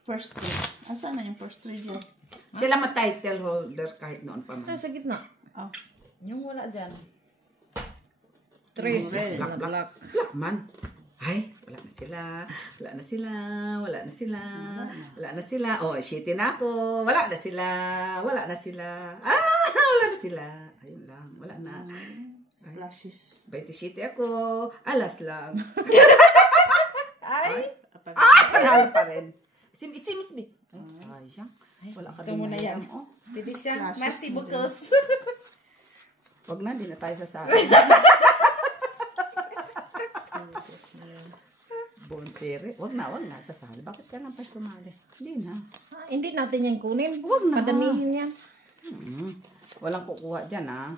First three. Asan na yung first three dyan? Sila ma-title holder kahit noon pa man. Ay, sa gitna. Oh. Yung wala dyan. Tres. Black, Na black. black. Black man. Ay, wala na sila. Wala na sila. Wala na sila. Wala na sila. Oh, shitty na ako. Wala na sila. Wala na sila. Wala na sila. Ayun lang. Wala na. Splashes. 20 shitty ako. Alas lang. Ay! Panalo pa rin. Si Miss B. Ay, siya. Wala ka Ito din muna na yan. Oh. Dito siya. Flashes Merci mo din. beaucoup. Wag na, di na tayo sasali. Bonpere. Wag na, sasali. Bakit ka na pa sumali? Hindi na. Hindi natin yan kunin. Padamihin yan. Walang kukuha dyan, ha?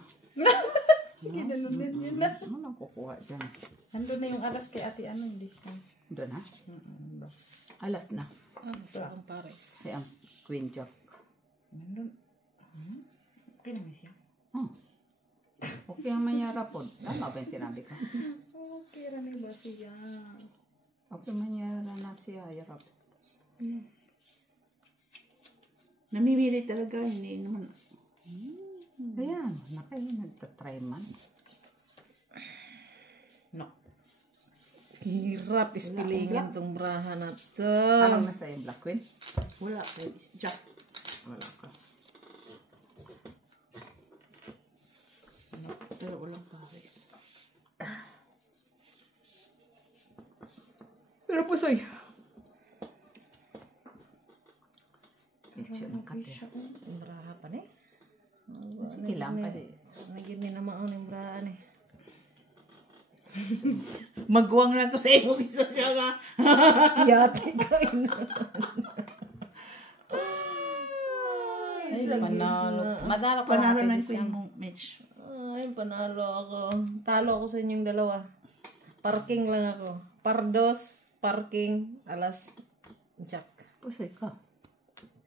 Ginanon din yun. Walang kukuha dyan. Nandun na yung alas kay ate ano, hindi siya. Doon, ha? Alas na. Ito ang pare. Ay, ang Queen Jack. Nandun. Okay naman siya. Oh. Okay ang mayara po. Tama ba yung sinabi ko? Okay naman ba siya? Okay mayara na siya. Yarap. Namimili talaga. Hindi naman. Ayan. Nakayo, nagtatry man. No. Hirap ispilingin tong braha na to. Anong nasa yung Black Queen? Wala. Jack. Wala ka. Pero walang pares. Pero pusoy. Ito ng kape. Ang braha pa ni. Sige lang kasi. Nagyan ni na maon yung braha ni. Magwang lang ko sa iyo. Isa siya nga. Yate ko ina. Ay, panalo. Madalo pa Panalo natin ng siyang. Queen Mitch. Ay, panalo ako. Talo ako sa inyong dalawa. Parking lang ako. Pardos, parking, alas, jack. Pusoy ka.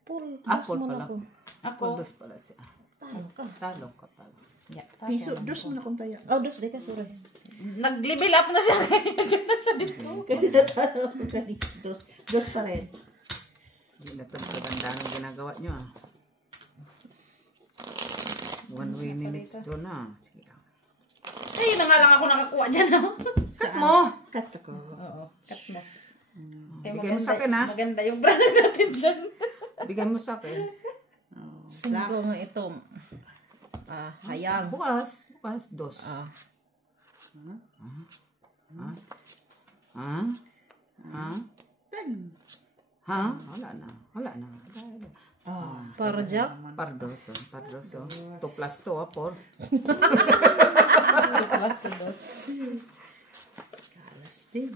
Full. Full mo pala. ako. Ako. Dos pala siya. Talo ka. Talo ka pala. Yeah, Piso. Dos mo na kung tayo. Oh, dos di ka, sorry. Nag-level up na siya. Nag siya dito. Kasi tatalo ko kanito. Dos pa rin. Hindi na ito maganda ng ginagawa nyo, ah. 1 minutes doon, ah. Sige lang. Ay, yun na nga lang ako nakakuha dyan. Cut mo! Cut ako. Oo, cut mo. Bigay mo sa akin, ha? Maganda yung brand natin dyan. Bigay mo sa akin. Singko nga ito. Hayang. Bukas. Dos. Ah. Ten. Ha? Wala na. Para jack. Pardos, oh. 2 plus 2, 4. Alas din.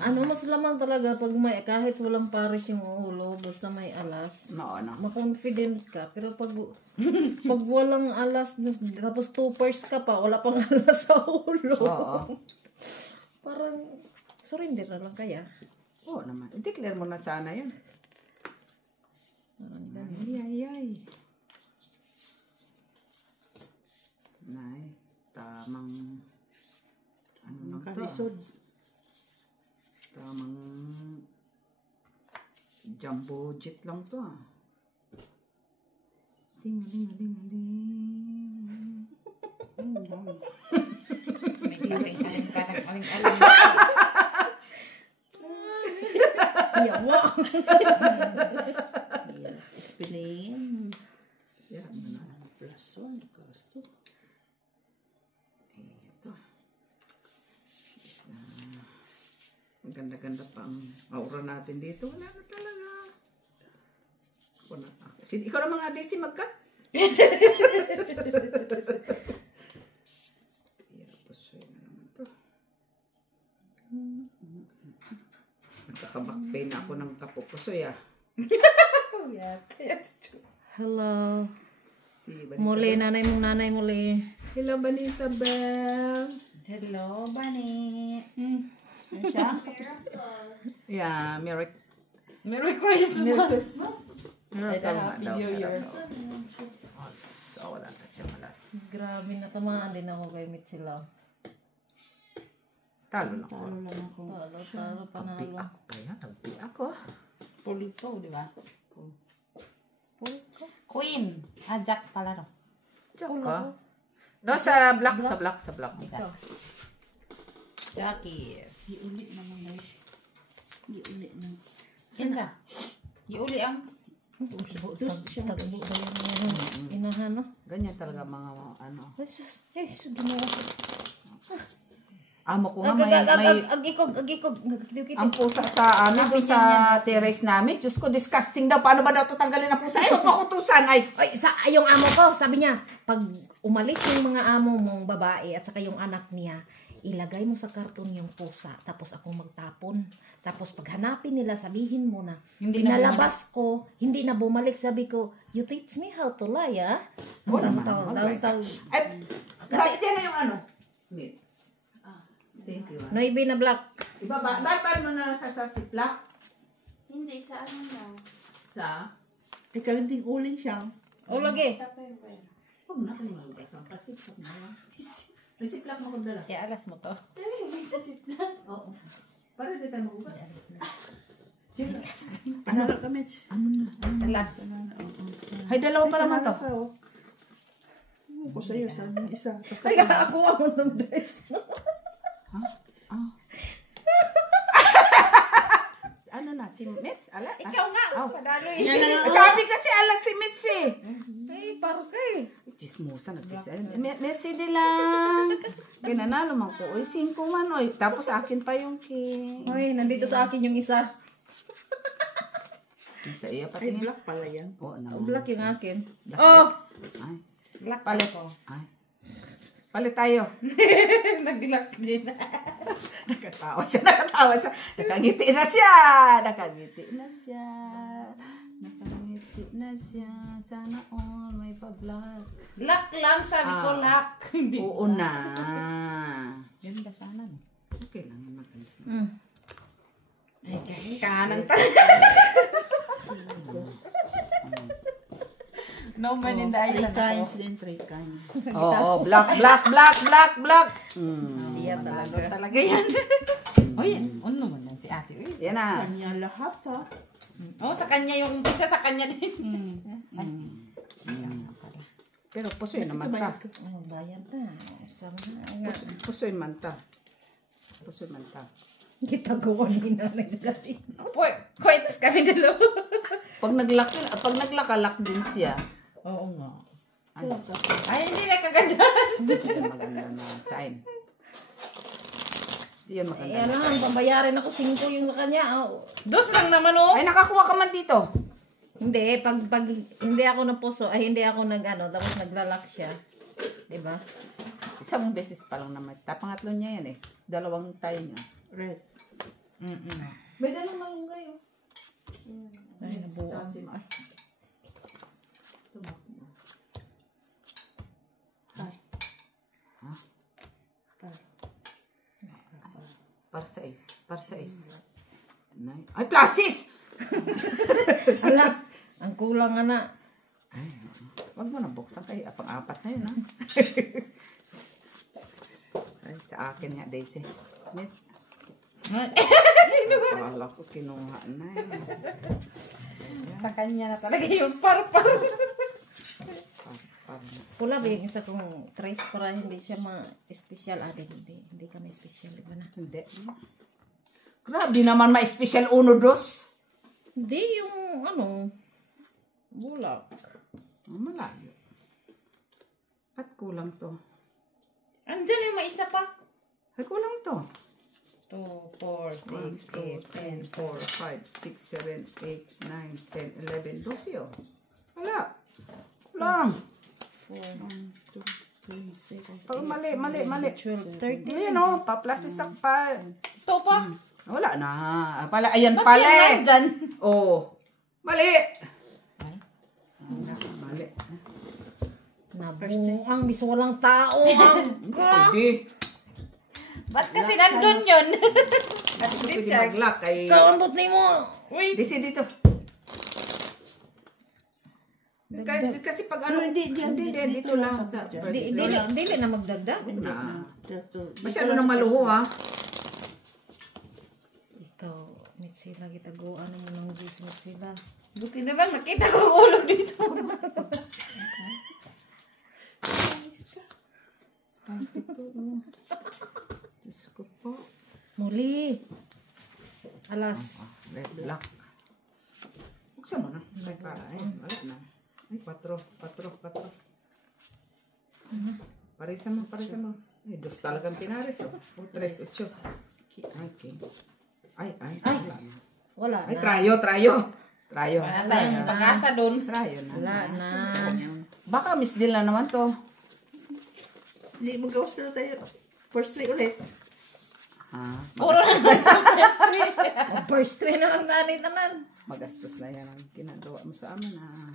Ano mas lamang talaga pag may kahit walang pares yung ulo basta may alas. No. Ma-confident ka pero pag walang alas tapos 2 pairs ka pa wala pang alas sa ulo. Oo. Parang surrender na lang kaya. Oo naman. I-declare mo na sana yun. Ay. Nay, tamang ano lang to? Kalisod. Tamang jumbo jet lang to ah. Ting-a-ling-a-ling-a-ling. May aling-aling. Yawa. Spilling. Yan na. Plus 1 equals 2. Ito. Ang ganda-ganda pa ang aura natin dito. Wala na talaga. Ikaw na mga Daisy magka? Pusoy na naman to. Nagkakabakpain ako ng kapupusoy ah. Hello. Si Muli, nanay muli. Hello, Banisabel. Hello, Bunny. Ano siya? Yeah, Merry Christmas. Miracle nga Happy daw. New Year. So, wala na siya malas. Grabe na tamaan din ako kay Mitsila. Talo lang ko. Talo lang ako. Talo, panalo. Kaya, nagpi ako. Pulito, di ba? Queen. Jack pala no. Joke ka. No, sa black. Ikaw. Jackie. Iulit naman guys. Iulit na. Sinsa? Iuli ang Tagbo ba yung inahan, no? Ganyan talaga mga ano. Jesus. Ginawa ko. Amo ko nga may Agikog. ang pusa sa amin doon sa terrace namin. Diyos ko, disgusting daw. Paano ba daw ito tanggalin ang pusa? Ay, huwag mo kutusan. Ay, Yung amo ko, sabi niya, pag umalis yung mga amo mong babae at saka yung anak niya, ilagay mo sa karton yung pusa, tapos ako magtapon. Tapos pag hanapin nila, sabihin mo na, Hindi na pinalabas ko, hindi na bumalik. Sabi ko, you teach me how to lie, ah? Tapos, ay, bakit yan na yung ano? Meat. Thank you. Noibi na black. Ibaba, bakit mo na lang sa siplak? Hindi, sa ano lang. Sa? Ikaw din uling siya. O, lagi. Tupperware. Huwag na kayo malugas. Ang pasiplak mo lang. May siplak mo kung dala. alas mo to. May sasiplan. Oo. Para di tayo magugas. Ano lang kami? Ano na? Alas. Ay, dalawa pa naman to. Ko sa'yo, sabi ng isa. Basta Ay, kakakuha mo ng dress. Ano na? Si Mitz? Ala? Ikaw nga, padaloy. Sabi kasi ala si Mitz eh. Ay, paro kay. Chismosa na chismosa. Merci de lang. Ginanalo man ko. Uy, 5 man oy. Tapos akin pa yung king. Ay, nandito sa akin yung isa. Isa iya Ay, pati nila. black pala yan. Oo na. Black yung akin. Oh! Ay. Black Palit. Ay. Palit tayo. Nag-black din. Nakatawa siya. Nakangiti na siya. Nakangiti na siya. Sana all may pa-black. Black lang, sabi ko lock. Hindi. Oo na. Ganda sana no. Okay lang yun. Maganda. Ay, kasi kanang talaga. No man in the 3 island kinds ako. din, 3 kinds. Oo, black. Siya talaga yan. Uy, ano man yan si ate. Uy. Yan na. Kanya lahat ha. Oh, sa kanya yung umpisa, sa kanya din. Pero pusoy naman ta. Oh, bayan na. Sama na. Pusoy man ta. Kita gawa ni nanay sa kasi. Quite kami dalawa. Pag naglakalak din siya. Oo nga. Ano? Ay, hindi na kaganda. Yan maganda na sign. Yan maganda. Ayan lang, pambayarin ako 5 yung sa kanya. Oh. Dos lang naman oh. Ay, nakakuha ka man dito. Hindi, pag hindi ako napuso, ay hindi ako tapos naglalak siya. Diba? Isang beses pa lang naman. Pangatlo niya yan eh. 2 tayo niya. Red. May dalang malunggay oh. Ay, nabuo. Ay. Ha? Par 6. Ay, plasis! Ala, Ang kulang ana. Ay, wag mo na buksan kayo. Pang-apat na yun, ha? Ay, sa akin nga, Daisy. Miss. Akala ko kinuha na yun. Sa kanya na talaga yung parpar. Pula ba yung isa kong trace para hindi siya ma-special? Hindi ka ma-special, di ba na? Hindi. Grabe naman, ma-special 1, 2. Hindi, yung bulak. Malayo. At kulang to. Andyan yung may isa pa. Ay, kulang to. 2, 4, 1, 2, 3, 4, 5, 6, 7, 8, 9, 10, 11, 12, oh. Wala. Kulang. 1, 2, 3, 6, Oh, mali. 12, 13. Ayan, oh. Pa-plus isa pa. Ito pa. Wala na. Pala, ayan Ba't pala. yan nandyan? Oh. Mali. Mali. Nabuang, biso walang tao. Hindi. Ba't kasi nandun yun? Pwede mag-lock kay... Ikaw, ambot ni mo. Uy. Disi dito. Kasi pag ano... Hindi, dito lang sa first floor. Dili na magdagdag. Na. Masyado nang maluho, ha? Ikaw, Mitsila, gitaguan mo ng business sila. Buti na lang, nakita ko ang ulo dito. Diyos ko po. Muli. Alas. Red black. Buksan mo na. May para. Ay, wala na. Ay, 4. Parisan mo. Ay, 2 talagang pinaris, oh. 3, 8. Okay. Ay. Wala Ay, na. trayo. Wala tayong pag-asa doon. Trayo na. Wala na. Baka miss deal na naman to. Hindi, mag-gawas na tayo. First three ulit. Ha? Puro na sa industry. First three na lang nani naman. Magastos na yan ang ginagawa mo sa amin, ha?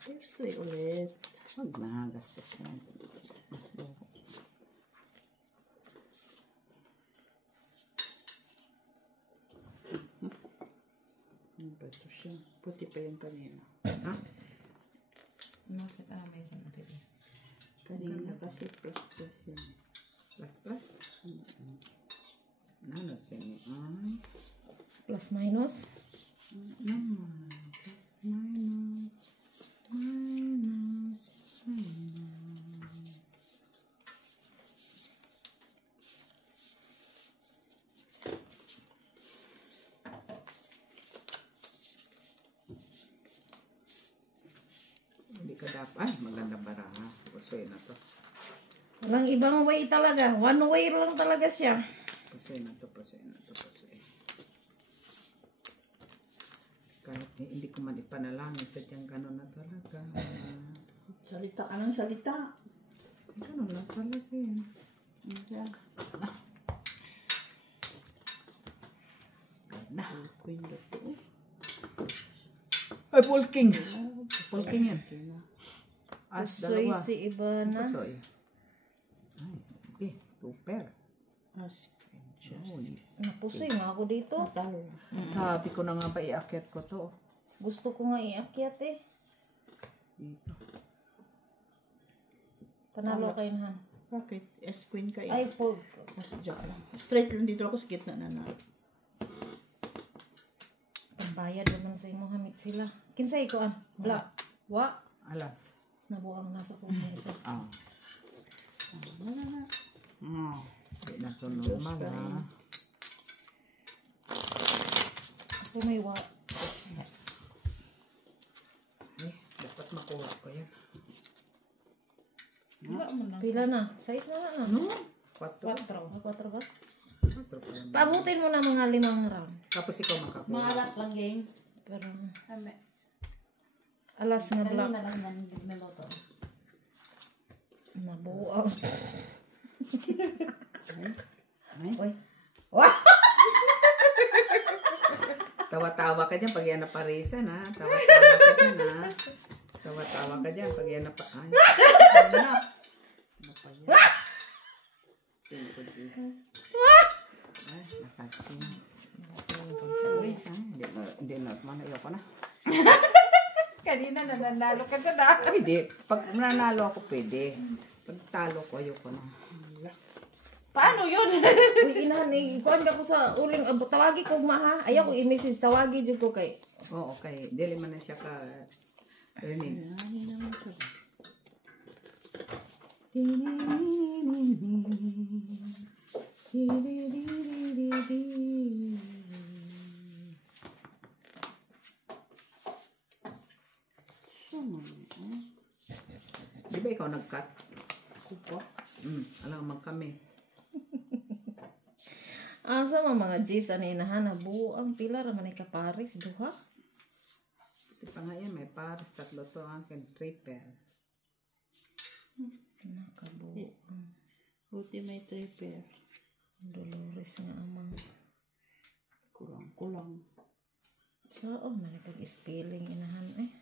First three ulit. Wag na, gastos na. Ito siya. Puti pa yung kanina. Ha? Kanina kasi plus yan. Plus? Ano siya ni? Ay. Plus minus. Plus minus. Hindi ka dapat. Ay, maganda baraha. Pusoy na to. Walang ibang way talaga. One way lang talaga siya. Pusoy na to. Kahit hindi ko man ipanalangin, sadyang gano'n na talaga. Salita ka ng salita. Gano'n lang talaga yun. Na. Queen to. Ay, Polking. Polking yan. As Pusoy dalawa. si Ibana. Pusoy. Ay, okay. Super. As Napusoy na ako dito. Natalo. Sabi ko na nga ba iakyat ko to. Gusto ko nga iakyat eh. Dito. Panalo kayo na. Bakit? S-Queen kayo. Ay, po. Kasi dyan lang. Straight lang dito ako sa gitna na. Pambayad naman sa imo hamit sila. Kinsay ko Black. Wa. Alas. Nabuang nasa kumisa. Ah. Hindi na to normal, ha? Ako may wa. Dapat makuha ko yan. Pila na? Size na na. Ano? 4. 4 ba? 4 pa lang. Paabutin mo na mga 5 ram. Tapos ikaw makakuha. Malat lang, gang. Pero Kami. alas nga Kanina black. lang yan niluto. Nabuang. Ay. Wah! Tawa-tawa ka dyan pag yan naparisan, ha? Tawa-tawa ka dyan, ha? Tawa-tawa ka dyan pag yan napa... Ay. Ay, nakasin. Sorry, ha? Hindi na, ayoko na. Nanalo ka na. Pwede. Pag nanalo ako, pwede. Pag talo ko, ayoko na. Paano yun? Uy, inahan, kuhan ka ko sa uling, tawagi ko maha. Ayaw ko i-message, tawagi dyan ko kay. Oo, okay. Dili man na siya ka... Rinig. Di ba ikaw nag-cut? Ako pa. Alam naman kami. Asa mga G's, ano inahan, buang pila raman ka Paris, duha. Ito pa nga yan, may pares, 3 to, akin, 3 pair. Nakabuang. Buti may 3 pair. Dolores nga amang. Kulang. Saan na pag-spelling inahan eh.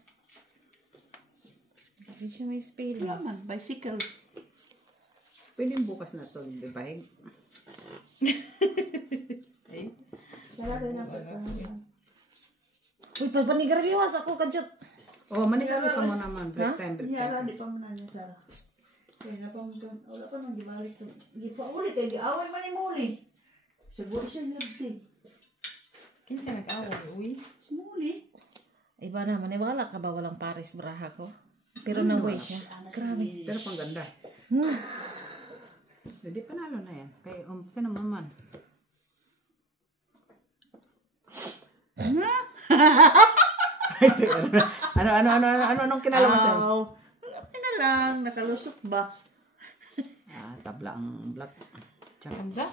Hindi siya may spelling. Wala man, bicycle. Pwede bukas na to, bibahig. Wala rin ang pagkakas. Uy, pagpanigarliwas ako kadyot. Oh, manigalo ka mo naman. Break time, break Yara, time. di pa man niya, Sarah. Kaya na pa mo doon. Wala pa man, di balik ko. Di pa ulit eh, di away man yung muli. Siguro siya nagdi. Kini ka nag-away, uy. Muli. Iba naman, wala ka ba walang Paris braha ko? Pero naway siya. Grabe. Pero pang ganda. Hindi panalo na yan. Kaya ito naman man. Anong kinalaman sa'yo? Wala na lang, nakalusot ba? Tabla ang black. Tsaka, Tabla?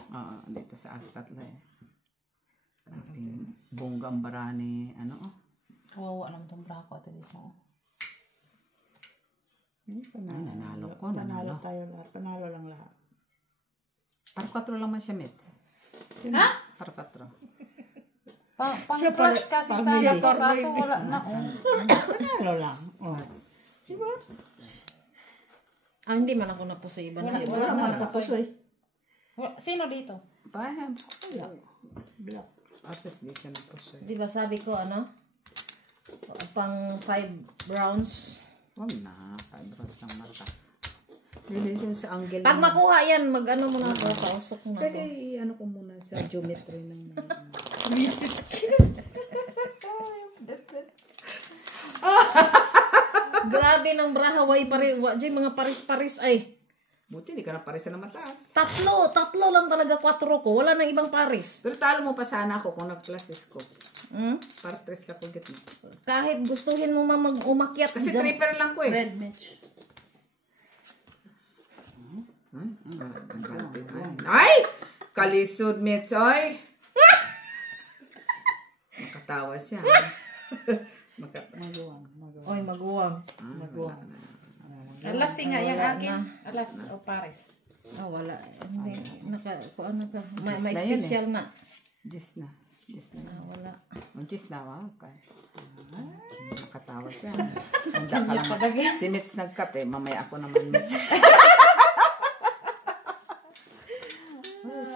dito sa tatlo eh. Ating bonggang barani, Kawawa naman itong brako at dito. nanalo ko, Panalo nanalo. tayo lahat. Panalo lang lahat. Para 4 lang man siya, Met. Ha? Para 4. Pang-crush kasi sa siya ito, kaso wala na. Panalo lang. Oh. Diba? Hindi man ako napusoy. Iba na. Wala man nakapusoy. Sino dito? Bahan. Black. Atas di siya nagpusoy. Di ba sabi ko pang 5 rounds. Huwag na. Pagros ng mata. Yun yung sa angle. Pag makuha yan, mag-ano muna ako, pausok muna ako. Kaya ko muna sa geometry ng... Grabe ng braha, way mga paris-paris ay. Buti, di ka na pares na mataas. Tatlo lang talaga 4 ko. Wala nang ibang paris. Pero talo mo pa sana ako kung nag-classes ko. Hmm? Para 3 lang po gitna. Kahit gustuhin mo umakyat. Kasi dyan. 3 pair lang ko eh. Red match. Ay! Kalisod, Mitch, oy! Makatawa siya. Magawan. Oy, maguwang. Alas nga yung Wala akin. na. Alas o Paris. Wala. Hindi. Ano ka? May na yun special na. Gis na. Wala. Gis na, okay. Nakatawa siya. Handa ka lang. Si Mitch nagkat eh. Mamaya ako naman, Mitch.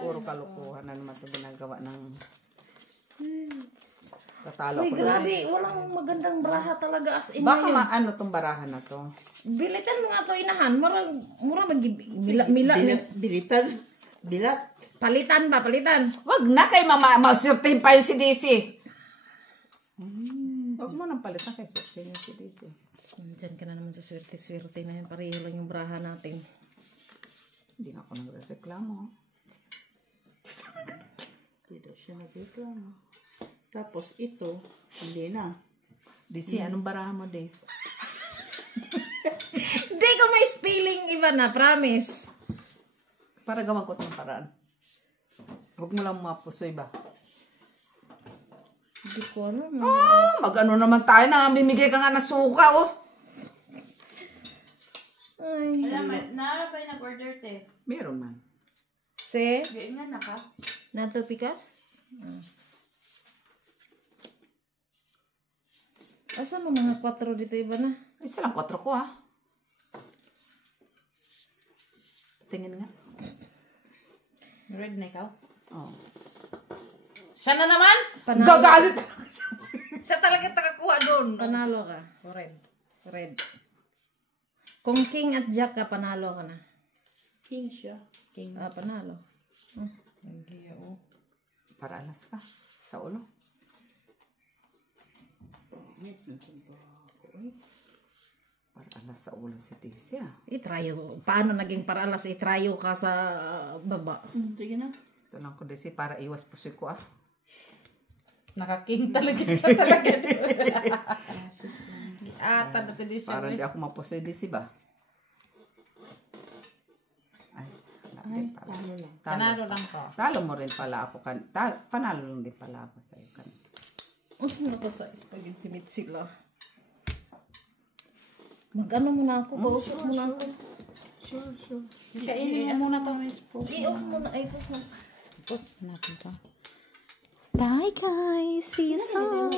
Puro kalukuhan na naman ito ginagawa ng... Tatalo Uy, ko grabe. Walang magandang braha talaga as in. Baka ngayon. maano tong barahan na to. Bilitan mo nga to inahan. Mura mila. Bilitan. Bilat. Palitan ba? Palitan. Wag na kay mama, masurtin pa yung si DC. Wag mo nang palitan kay surtin yung si DC. Diyan ka na naman sa swerte-swerte na yan. Pareho lang yung braha natin. Hindi nga ako nagreklamo. Tidak siya nagreklamo. Tapos ito, hindi na. DC, anong barahan mo, Dave? Hindi ko may spelling iba na, promise. Para gawan ko itong paraan. Huwag mo lang mapusoy ba? Hindi ko alam. Mag-ano naman tayo na bimigay ka nga ng suka, oh. Ay. Nara ba yung nag-order, te? Meron man. Se? Gawin nga naka. Nato pikas? Asa mo mga 4 dito iba na? Isa lang 4 ko, ha. Tingin nga. Red na ikaw? Oh. Siya na naman? Gagalit! Siya talaga takakuha doon. Panalo ka. Red. Red. Kung king at jack ka, panalo ka na. King siya. King. Panalo. Hindi, oo. Para alas ka. Sa ulo. Para alas sa ulo si Tisia. Itrayo. Paano naging paralas? Itrayo ka sa baba. Sige na. Ito lang ko desi para iwas pusoy ko ah. Nakaking talaga siya talaga. Ata na tadi siya. Para hindi ako mapusoy desi ba? Ay, Talo lang. Panalo lang ko. Talo mo rin pala ako. Panalo lang din pala ako sa'yo. Napasais pa yun si sila. Mag-ano muna ako, pausok muna ako. Sure. Kainin mo muna to. I-off muna, i-off muna. Post natin to. Bye guys, see you soon.